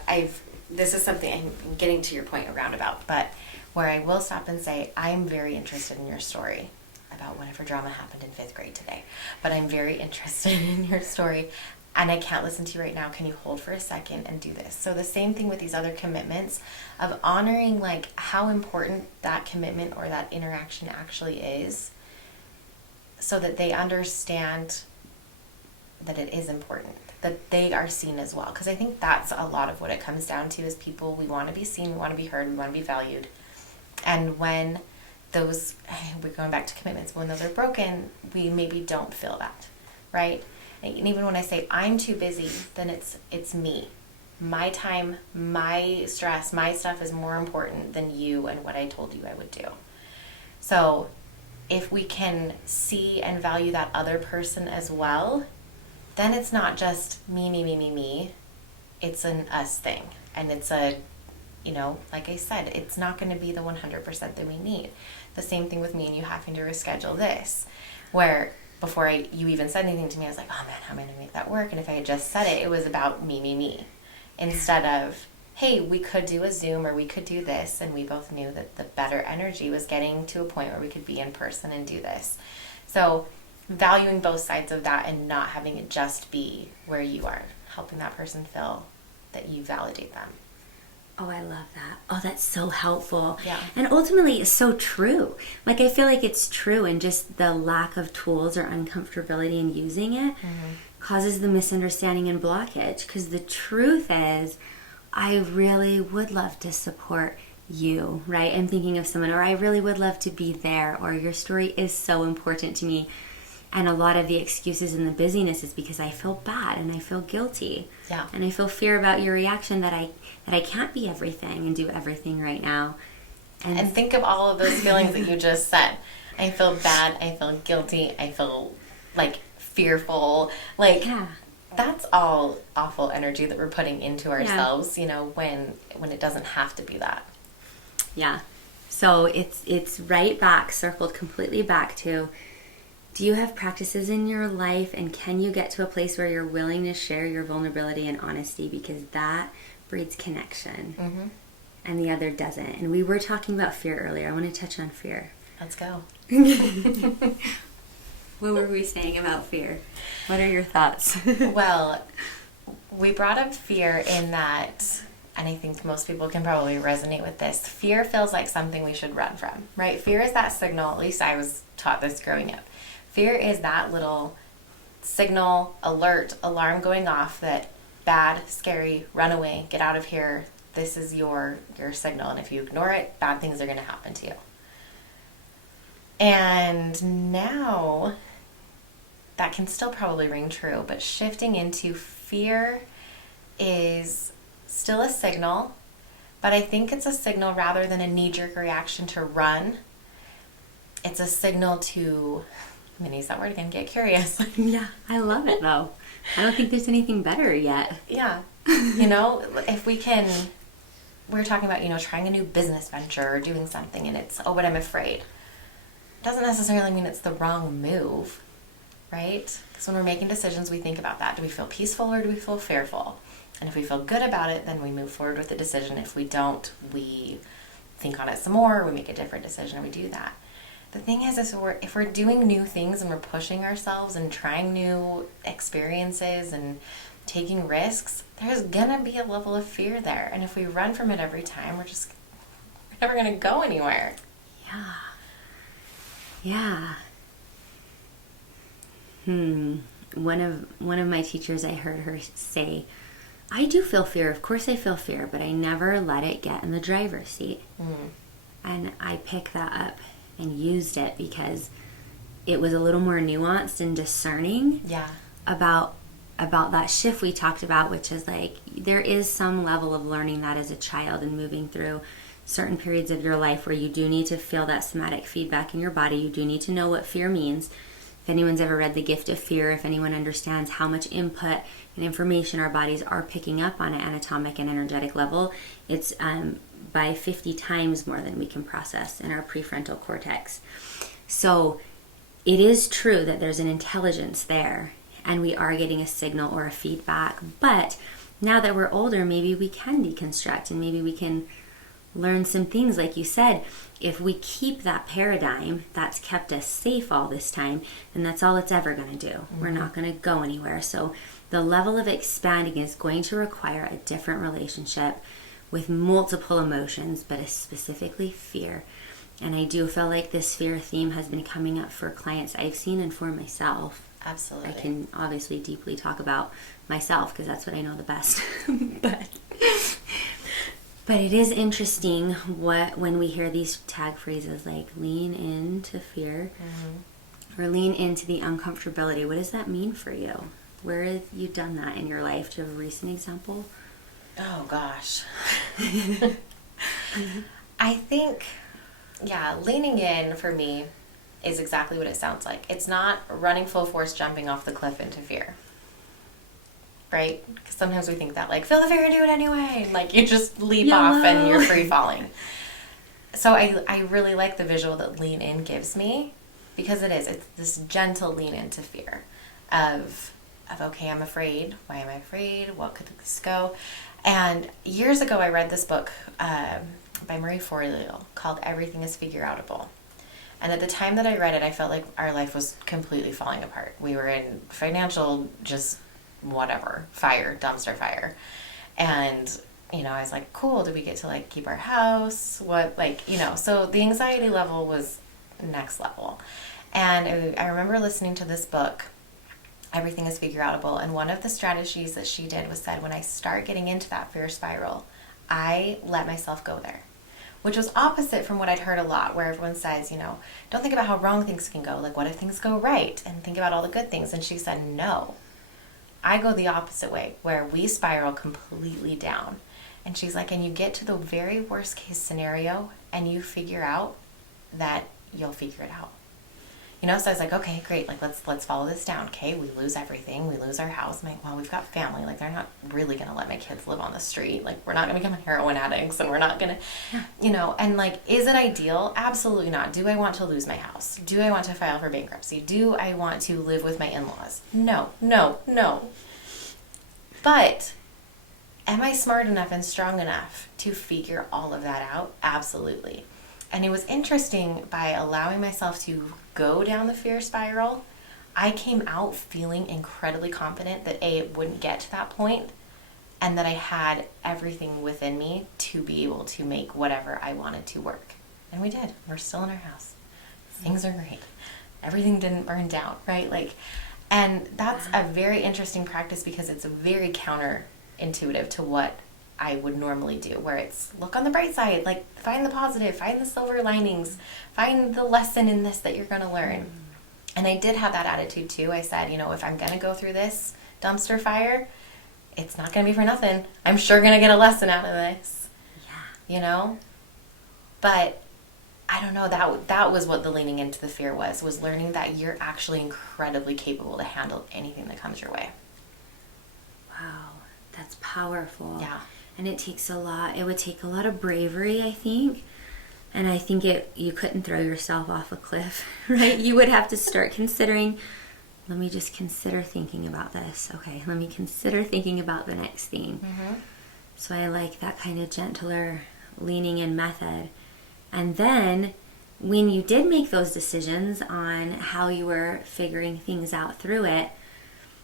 this is something I'm getting to your point around about, but where I will stop and say, I'm very interested in your story about whatever drama happened in 5th grade today, but I'm very interested in your story. and I can't listen to you right now. Can you hold for a second and do this? So the same thing with these other commitments of honoring like how important that commitment or that interaction actually is, so that they understand that it is important, that they are seen as well. Because I think that's a lot of what it comes down to is people, we want to be seen, we want to be heard, we want to be valued. And when those, we're going back to commitments, when those are broken, we maybe don't feel that, right? And even when I say I'm too busy, then it's me. My time, my stress, my stuff is more important than you and what I told you I would do. So if we can see and value that other person as well, then it's not just me. It's an us thing. And it's a, like I said, it's not going to be the 100% that we need. The same thing with me and you having to reschedule this, where before you even said anything to me, I was like, oh man, how am I going to make that work? And if I had just said it, it was about me. Instead of, hey, we could do a Zoom or we could do this. And we both knew that the better energy was getting to a point where we could be in person and do this. So valuing both sides of that and not having it just be where you are, helping that person feel that you validate them. Oh, I love that. Oh, that's so helpful. Yeah. And ultimately, it's so true. Like, I feel like it's true, and just the lack of tools or uncomfortability in using it causes the misunderstanding and blockage. Because the truth is, I really would love to support you, right? I'm thinking of someone, or I really would love to be there, or your story is so important to me. And a lot of the excuses and the busyness is because I feel bad and I feel guilty. Yeah. And I feel fear about your reaction that I can't be everything and do everything right now. And think of all of those feelings that you just said. I feel bad, I feel guilty, I feel like fearful. Like, yeah. That's all awful energy that we're putting into ourselves, when it doesn't have to be that. Yeah. So it's right back, circled completely back to, do you have practices in your life, and can you get to a place where you're willing to share your vulnerability and honesty? Because that breeds connection, and the other doesn't. And we were talking about fear earlier. I want to touch on fear. Let's go. What were we saying about fear? What are your thoughts? Well, we brought up fear in that, and I think most people can probably resonate with this. Fear feels like something we should run from, right? Fear is that signal, at least I was taught this growing up. Fear is that little signal, alert, alarm going off that bad, scary, run away, get out of here. This is your signal. And if you ignore it, bad things are going to happen to you. And now that can still probably ring true, but shifting into fear is still a signal, but I think it's a signal rather than a knee-jerk reaction to run. It's a signal to, I'm going to use that word again, get curious. Yeah, I love it though. I don't think there's anything better yet. Yeah. If we can, we're talking about, trying a new business venture or doing something and it's, but I'm afraid. It doesn't necessarily mean it's the wrong move, right? Because when we're making decisions, we think about that. Do we feel peaceful or do we feel fearful? And if we feel good about it, then we move forward with the decision. If we don't, we think on it some more, or we make a different decision, or we do that. The thing is if we're doing new things and we're pushing ourselves and trying new experiences and taking risks, there's gonna be a level of fear there. And if we run from it every time, we're never gonna go anywhere. Yeah. One of my teachers, I heard her say, I do feel fear. Of course I feel fear, but I never let it get in the driver's seat. And I picked that up and used it because it was a little more nuanced and discerning about that shift we talked about, which is like there is some level of learning that as a child and moving through certain periods of your life where you do need to feel that somatic feedback in your body. You do need to know what fear means. If anyone's ever read The Gift of Fear, if anyone understands how much input and information our bodies are picking up on an anatomic and energetic level, it's by 50 times more than we can process in our prefrontal cortex. So it is true that there's an intelligence there and we are getting a signal or a feedback. But now that we're older, maybe we can deconstruct and maybe we can learn some things. Like you said, if we keep that paradigm that's kept us safe all this time, then that's all it's ever going to do. We're not going to go anywhere. So the level of expanding is going to require a different relationship with multiple emotions, but specifically fear. And I do feel like this fear theme has been coming up for clients I've seen and for myself. Absolutely. I can obviously deeply talk about myself because that's what I know the best. But it is interesting when we hear these tag phrases like lean into fear or lean into the uncomfortability. What does that mean for you? Where have you done that in your life? Do you have a recent example? Oh, gosh. I think, leaning in for me is exactly what it sounds like. It's not running full force, jumping off the cliff into fear. Right? Because sometimes we think that, like, feel the fear and do it anyway. Like, you just leap off and you're free falling. So I really like the visual that lean in gives me, because it's this gentle lean into fear of okay, I'm afraid. Why am I afraid? What could this go? And years ago, I read this book by Marie Forleo called Everything is Figure-Outable. And at the time that I read it, I felt like our life was completely falling apart. We were in financial, just whatever, dumpster fire. And, I was like, cool, do we get to, like, keep our house? What, like, so the anxiety level was next level. And I remember listening to this book, Everything is Figure-Outable, and one of the strategies that she did was said, when I start getting into that fear spiral, I let myself go there. Which was opposite from what I'd heard a lot, where everyone says, don't think about how wrong things can go. Like, what if things go right? And think about all the good things. And she said, no. I go the opposite way, where we spiral completely down. And she's like, and you get to the very worst case scenario, and you figure out that you'll figure it out. So I was like, okay, great. Like, let's follow this down. Okay, we lose everything. We lose our house. I'm like, well, we've got family. Like, they're not really going to let my kids live on the street. Like, we're not going to become heroin addicts, and we're not going to, and like, is it ideal? Absolutely not. Do I want to lose my house? Do I want to file for bankruptcy? Do I want to live with my in-laws? No. But am I smart enough and strong enough to figure all of that out? Absolutely. And it was interesting, by allowing myself to go down the fear spiral, I came out feeling incredibly confident that it wouldn't get to that point, and that I had everything within me to be able to make whatever I wanted to work. And we did. We're still in our house. Things are great. Everything didn't burn down, right? And that's a very interesting practice, because it's very counterintuitive to what I would normally do, where it's look on the bright side, like find the positive, find the silver linings, find the lesson in this that you're going to learn. And I did have that attitude too. I said, if I'm going to go through this dumpster fire, it's not going to be for nothing. I'm sure going to get a lesson out of this. Yeah. But I don't know, that was what the leaning into the fear was learning that you're actually incredibly capable to handle anything that comes your way. Wow, that's powerful. Yeah. And it would take a lot of bravery, I think. And I think you couldn't throw yourself off a cliff, right? You would have to start considering, let me just consider thinking about this. Okay, let me consider thinking about the next thing. Mm-hmm. So I like that kind of gentler leaning in method. And then when you did make those decisions on how you were figuring things out through it,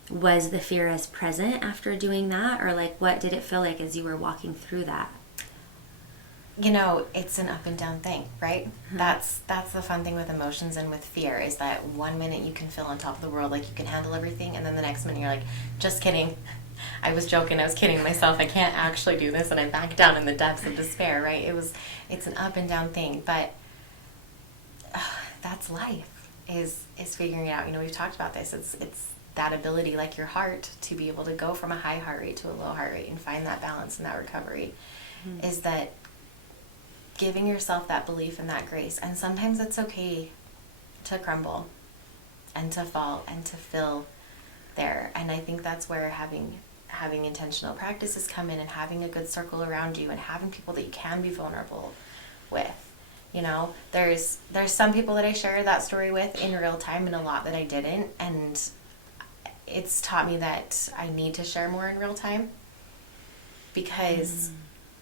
was the fear as present after doing that? Or like, what did it feel like as you were walking through that? It's an up and down thing, right? Mm-hmm. That's the fun thing with emotions and with fear, is that one minute you can feel on top of the world, like you can handle everything, and then the next minute you're like, just kidding. I was joking, I was kidding myself, I can't actually do this, and I'm back down in the depths of despair, right? It's an up and down thing, but that's life, is figuring it out. We've talked about this. It's that ability, like your heart, to be able to go from a high heart rate to a low heart rate and find that balance and that recovery. Mm-hmm. Is that giving yourself that belief and that grace. And sometimes it's okay to crumble and to fall and to feel there. And I think that's where having intentional practices come in, and having a good circle around you, and having people that you can be vulnerable with. There's some people that I share that story with in real time, and a lot that I didn't. And it's taught me that I need to share more in real time, because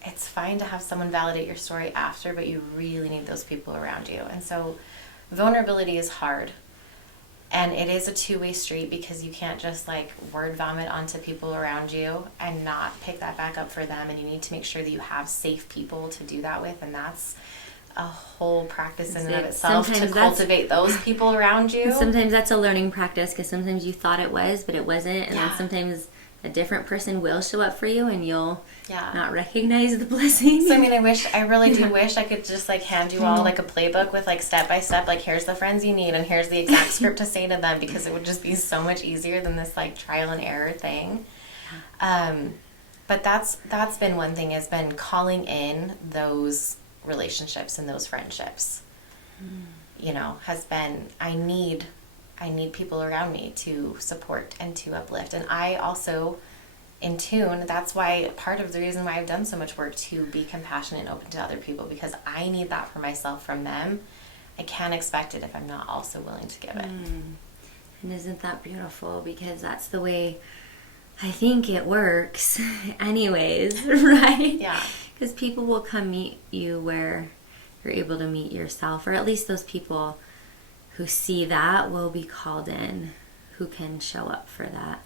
it's fine to have someone validate your story after, but you really need those people around you. And so vulnerability is hard. And it is a two-way street, because you can't just like word vomit onto people around you and not pick that back up for them. And you need to make sure that you have safe people to do that with. And that's a whole practice in and of itself, to cultivate those people around you. Sometimes that's a learning practice, because sometimes you thought it was, but it wasn't. And then Yeah. sometimes a different person will show up for you and you'll Yeah. not recognize the blessing. So I mean, I really do wish I could just like hand you all like a playbook with like step by step, like here's the friends you need and here's the exact script to say to them, because it would just be so much easier than this like trial and error thing. But that's been one thing, has been calling in those relationships and those friendships. You know, has been, I need people around me to support and to uplift. And I also, in tune, that's why part of the reason why I've done so much work to be compassionate and open to other people, because I need that for myself from them. I can't expect it if I'm not also willing to give it. And isn't that beautiful? Because that's the way I think it works anyways, right? Yeah. Because people will come meet you where you're able to meet yourself, or at least those people who see that will be called in, who can show up for that.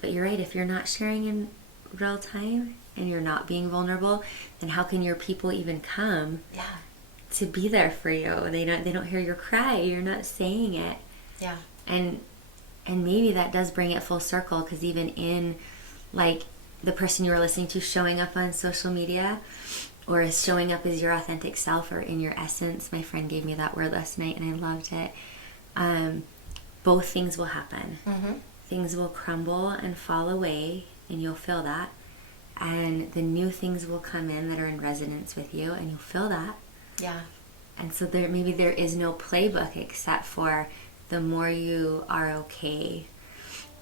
But you're right, if you're not sharing in real time and you're not being vulnerable, then how can your people even come to be there for you? They don't hear your cry, you're not saying it. Yeah. And maybe that does bring it full circle, because even in like the person you were listening to showing up on social media, or is showing up as your authentic self or in your essence. My friend gave me that word last night and I loved it. Both things will happen. Things will crumble and fall away, and you'll feel that. And the new things will come in that are in resonance with you, and you'll feel that. Yeah. And so maybe there is no playbook, except for the more you are okay,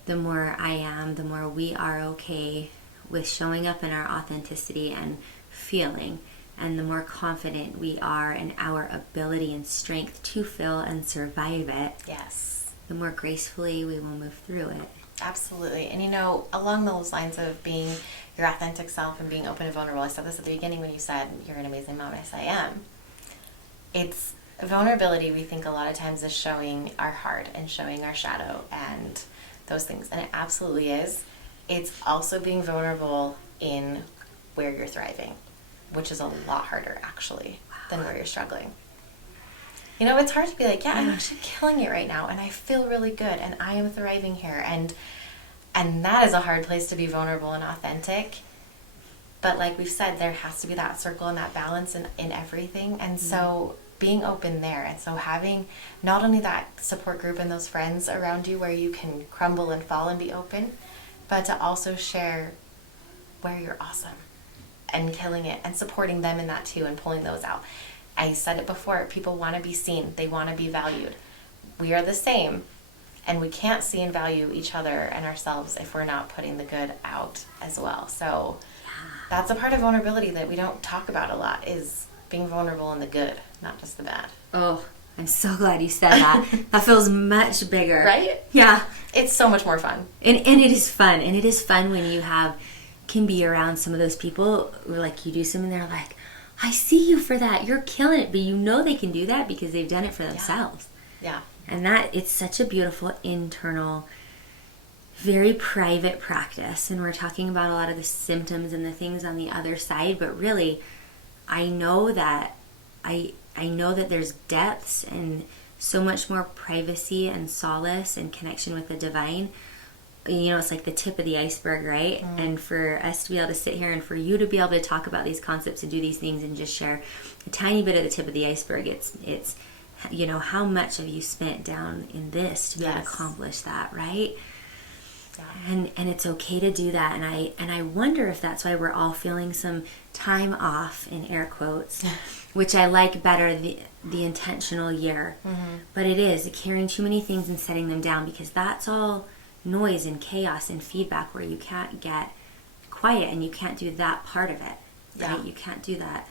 the more I am, the more we are okay with showing up in our authenticity and feeling, and the more confident we are in our ability and strength to feel and survive it, Yes. the more gracefully we will move through it. Absolutely. And you know, along those lines of being your authentic self and being open and vulnerable, I said this at the beginning when you said you're an amazing mom, and I said I am. It's vulnerability, we think a lot of times, is showing our heart and showing our shadow and those things, and it absolutely is. It's also being vulnerable in where you're thriving, which is a lot harder actually than where you're struggling. You know, it's hard to be like, yeah, I'm actually killing it right now and I feel really good and I am thriving here, and that is a hard place to be vulnerable and authentic. But like we've said, there has to be that circle and that balance in everything. And so being open there, and so having not only that support group and those friends around you where you can crumble and fall and be open, but to also share where you're awesome and killing it, and supporting them in that too, and pulling those out. I said it before, people want to be seen, they want to be valued. We are the same, and we can't see and value each other and ourselves if we're not putting the good out as well. So that's a part of vulnerability that we don't talk about a lot, is being vulnerable in the good, not just the bad. Oh, I'm so glad you said that. That feels much bigger. Right? Yeah. It's so much more fun. And it is fun. And it is fun when you can be around some of those people who, like, you do something, they're like, I see you for that. You're killing it. But you know they can do that because they've done it for themselves. Yeah. And it's such a beautiful internal, very private practice. And we're talking about a lot of the symptoms and the things on the other side. But really, I know that there's depths and so much more privacy and solace and connection with the divine. You know, it's like the tip of the iceberg, right? And for us to be able to sit here and for you to be able to talk about these concepts and do these things and just share a tiny bit of the tip of the iceberg, it's you know, how much have you spent down in this to be able to accomplish that, right? Yeah. And it's okay to do that. And I wonder if that's why we're all feeling some time off, in air quotes, which I like better, the intentional year. But it is carrying too many things and setting them down, because that's all noise and chaos and feedback where you can't get quiet and you can't do that part of it. Right? You can't do that.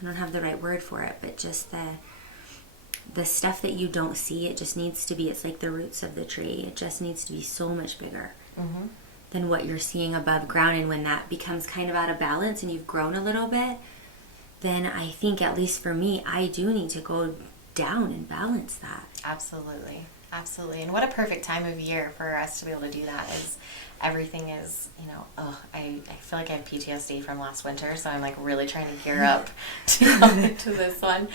I don't have the right word for it, but just the stuff that you don't see, it just needs to be, it's like the roots of the tree. It just needs to be so much bigger than what you're seeing above ground. And when that becomes kind of out of balance and you've grown a little bit, then I think, at least for me, I do need to go down and balance that. Absolutely. Absolutely. And what a perfect time of year for us to be able to do that is everything is, I feel like I have PTSD from last winter, so I'm like really trying to gear up to go into this one.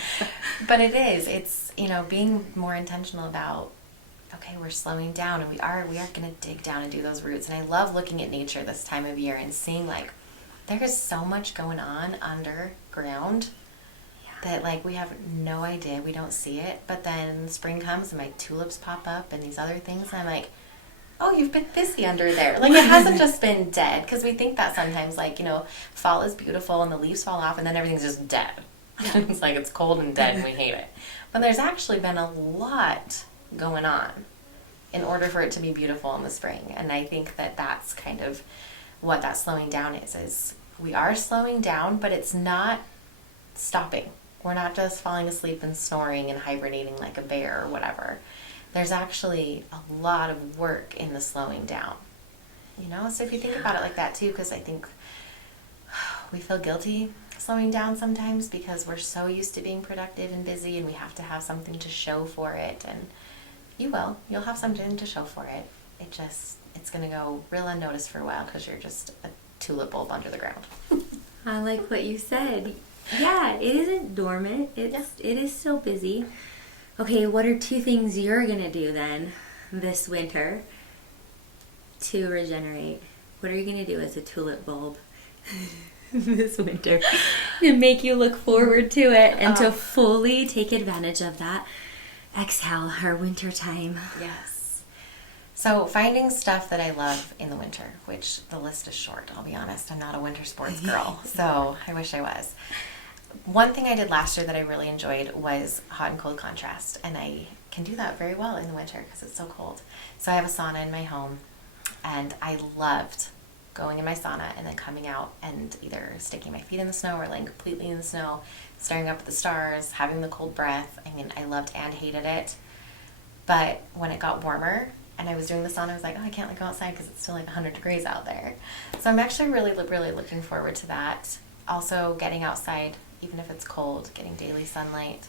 But it's, being more intentional about, okay, we're slowing down and we are going to dig down and do those roots. And I love looking at nature this time of year and seeing like there is so much going on underground that like we have no idea, we don't see it. But then spring comes and my tulips pop up and these other things, and I'm like, oh, you've been busy under there. Like it hasn't just been dead, because we think that sometimes, like, fall is beautiful and the leaves fall off and then everything's just dead. It's like it's cold and dead and we hate it. But there's actually been a lot going on in order for it to be beautiful in the spring. And I think that that's kind of what that slowing down is we are slowing down, but it's not stopping. We're not just falling asleep and snoring and hibernating like a bear or whatever. There's actually a lot of work in the slowing down. So if you think about it like that too, because I think we feel guilty slowing down sometimes because we're so used to being productive and busy, and we have to have something to show for it. And you'll have something to show for it. It's going to go real unnoticed for a while because you're just a tulip bulb under the ground. I like what you said. Yeah, it isn't dormant. It is still busy. Okay, what are 2 things you're going to do then this winter to regenerate? What are you going to do as a tulip bulb this winter to make you look forward to it and to fully take advantage of that exhale, our winter time? Yes. So finding stuff that I love in the winter, which the list is short, I'll be honest. I'm not a winter sports girl, so I wish I was. One thing I did last year that I really enjoyed was hot and cold contrast, and I can do that very well in the winter because it's so cold. So I have a sauna in my home, and I loved going in my sauna and then coming out and either sticking my feet in the snow or laying completely in the snow, staring up at the stars, having the cold breath. I mean, I loved and hated it. But when it got warmer and I was doing the sauna, I was like, oh, I can't go outside because it's still like 100 degrees out there. So I'm actually really, really looking forward to that. Also getting outside, even if it's cold, getting daily sunlight,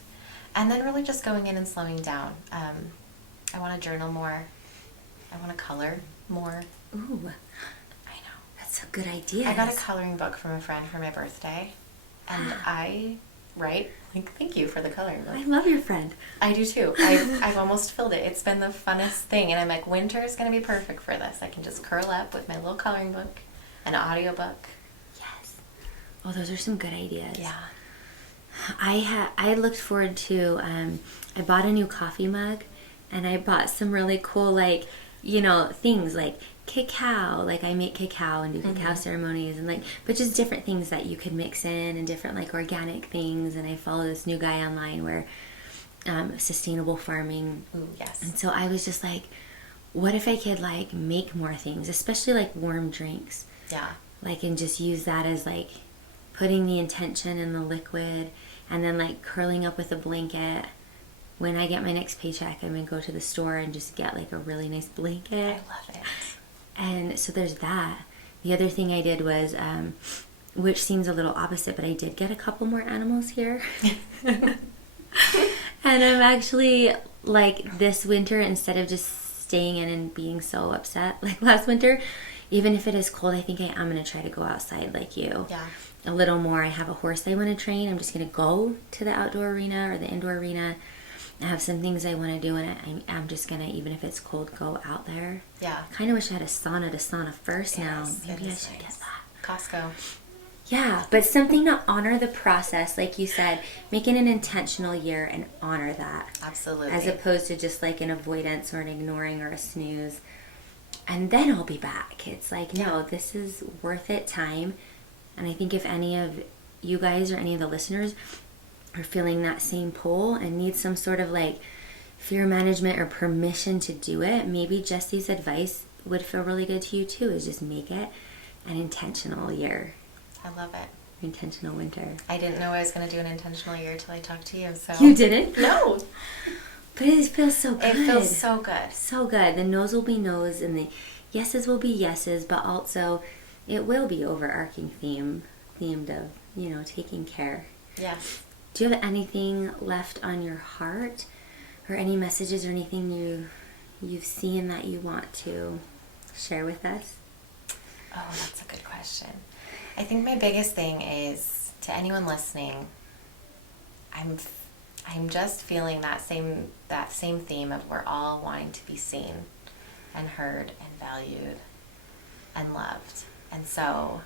and then really just going in and slowing down. I want to journal more. I want to color more. Ooh, I know. That's a good idea. I got a coloring book from a friend for my birthday, and thank you for the coloring book. I love your friend. I do too. I've almost filled it. It's been the funnest thing, and I'm like, winter is going to be perfect for this. I can just curl up with my little coloring book, an audiobook. Yes. Oh, those are some good ideas. Yeah. I looked forward to, I bought a new coffee mug, and I bought some really cool, things like cacao. Like I make cacao and do cacao ceremonies, and but just different things that you could mix in, and different organic things. And I follow this new guy online where sustainable farming. Ooh, yes. And so I was just like, what if I could make more things, especially warm drinks. Yeah. And just use that as putting the intention in the liquid, and then curling up with a blanket. When I get my next paycheck, I'm going to go to the store and just get a really nice blanket. I love it. And so there's that. The other thing I did was, which seems a little opposite, but I did get a couple more animals here. And I'm actually, this winter, instead of just staying in and being so upset like last winter, even if it is cold, I think I am going to try to go outside like you. Yeah. A little more. I have a horse I want to train. I'm just going to go to the outdoor arena or the indoor arena. I have some things I want to do, and I'm just going to, even if it's cold, go out there. Yeah. Kind of wish I had a sauna to sauna first now. Maybe I should get that. Costco. Yeah, but something to honor the process, like you said, make it an intentional year and honor that. Absolutely. As opposed to just an avoidance or an ignoring or a snooze. And then I'll be back. It's no, this is worth it time. And I think if any of you guys or any of the listeners are feeling that same pull and need some sort of fear management or permission to do it, maybe Jessie's advice would feel really good to you too, is just make it an intentional year. I love it. Intentional winter. I didn't know I was going to do an intentional year till I talked to you. So You didn't? No. But it feels so good. It feels so good. So good. The no's will be no's and the yeses will be yeses, but also it will be overarching themed of, taking care. Yes. Do you have anything left on your heart, or any messages or anything you've seen that you want to share with us? Oh, that's a good question. I think my biggest thing is, to anyone listening, I'm just feeling that same theme of we're all wanting to be seen and heard and valued and loved. And so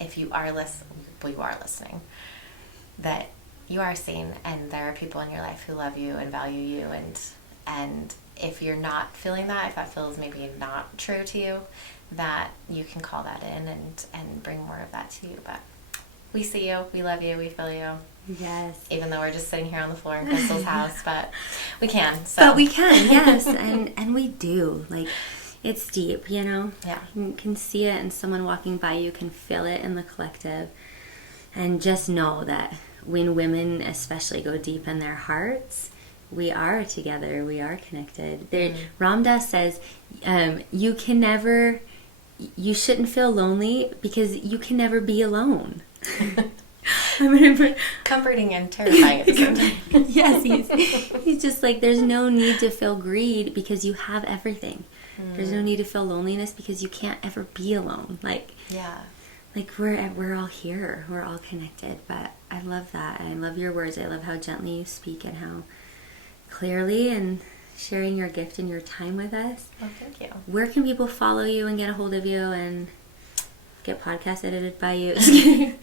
if you are listening, that you are seen, and there are people in your life who love you and value you, and if you're not feeling that, if that feels maybe not true to you, that you can call that in and bring more of that to you. But we see you, we love you, we feel you. Yes. Even though we're just sitting here on the floor in Crystal's house, but we can. So. But we can, yes, and we do. Like, it's deep, you know? Yeah. You can see it, and someone walking by you can feel it in the collective. And just know that when women especially go deep in their hearts, we are together, we are connected. Ram Dass says, you shouldn't feel lonely because you can never be alone. Comforting and terrifying at the same time. Yes, he's just like, there's no need to feel greed because you have everything. There's no need to feel loneliness because you can't ever be alone. Like, yeah. Like, we're all here. We're all connected. But I love that. I love your words. I love how gently you speak and how clearly, and sharing your gift and your time with us. Oh, thank you. Where can people follow you and get a hold of you and get podcasts edited by you?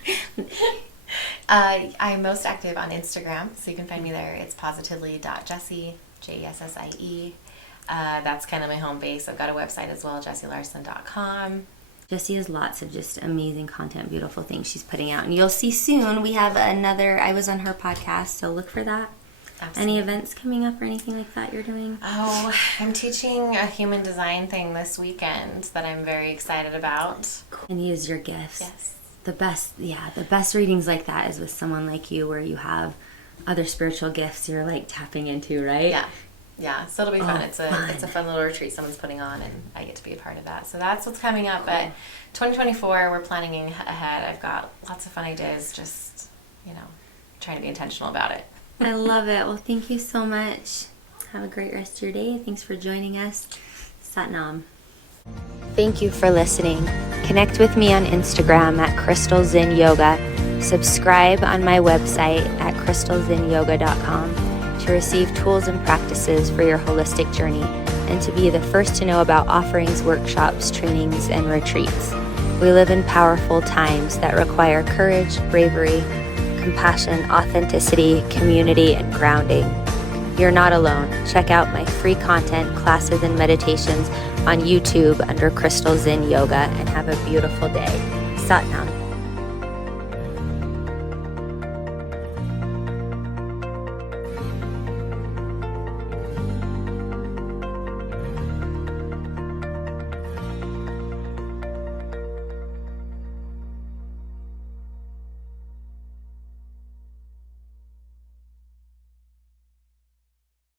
I'm most active on Instagram, so you can find me there. It's positively.jessie, Jessie. That's kind of my home base. I've got a website as well, jessielarson.com. Jessie has lots of just amazing content, beautiful things she's putting out. And you'll see soon, we have I was on her podcast, so look for that. Absolutely. Any events coming up or anything like that you're doing? Oh, I'm teaching a human design thing this weekend that I'm very excited about. And use your gifts. Yes. The best readings like that is with someone like you, where you have other spiritual gifts you're like tapping into, right? Yeah, so it'll be fun. It's a fun little retreat someone's putting on, and I get to be a part of that. So that's what's coming up. Cool. But 2024, we're planning ahead. I've got lots of fun ideas, just, trying to be intentional about it. I love it. Well, thank you so much. Have a great rest of your day. Thanks for joining us. Satnam. Thank you for listening. Connect with me on Instagram at Crystal Zinn Yoga. Subscribe on my website at crystalzinnyoga.com to receive tools and practices for your holistic journey, and to be the first to know about offerings, workshops, trainings, and retreats. We live in powerful times that require courage, bravery, compassion, authenticity, community, and grounding. You're not alone. Check out my free content, classes, and meditations on YouTube under Crystal Zinn Yoga, and have a beautiful day. Satnam.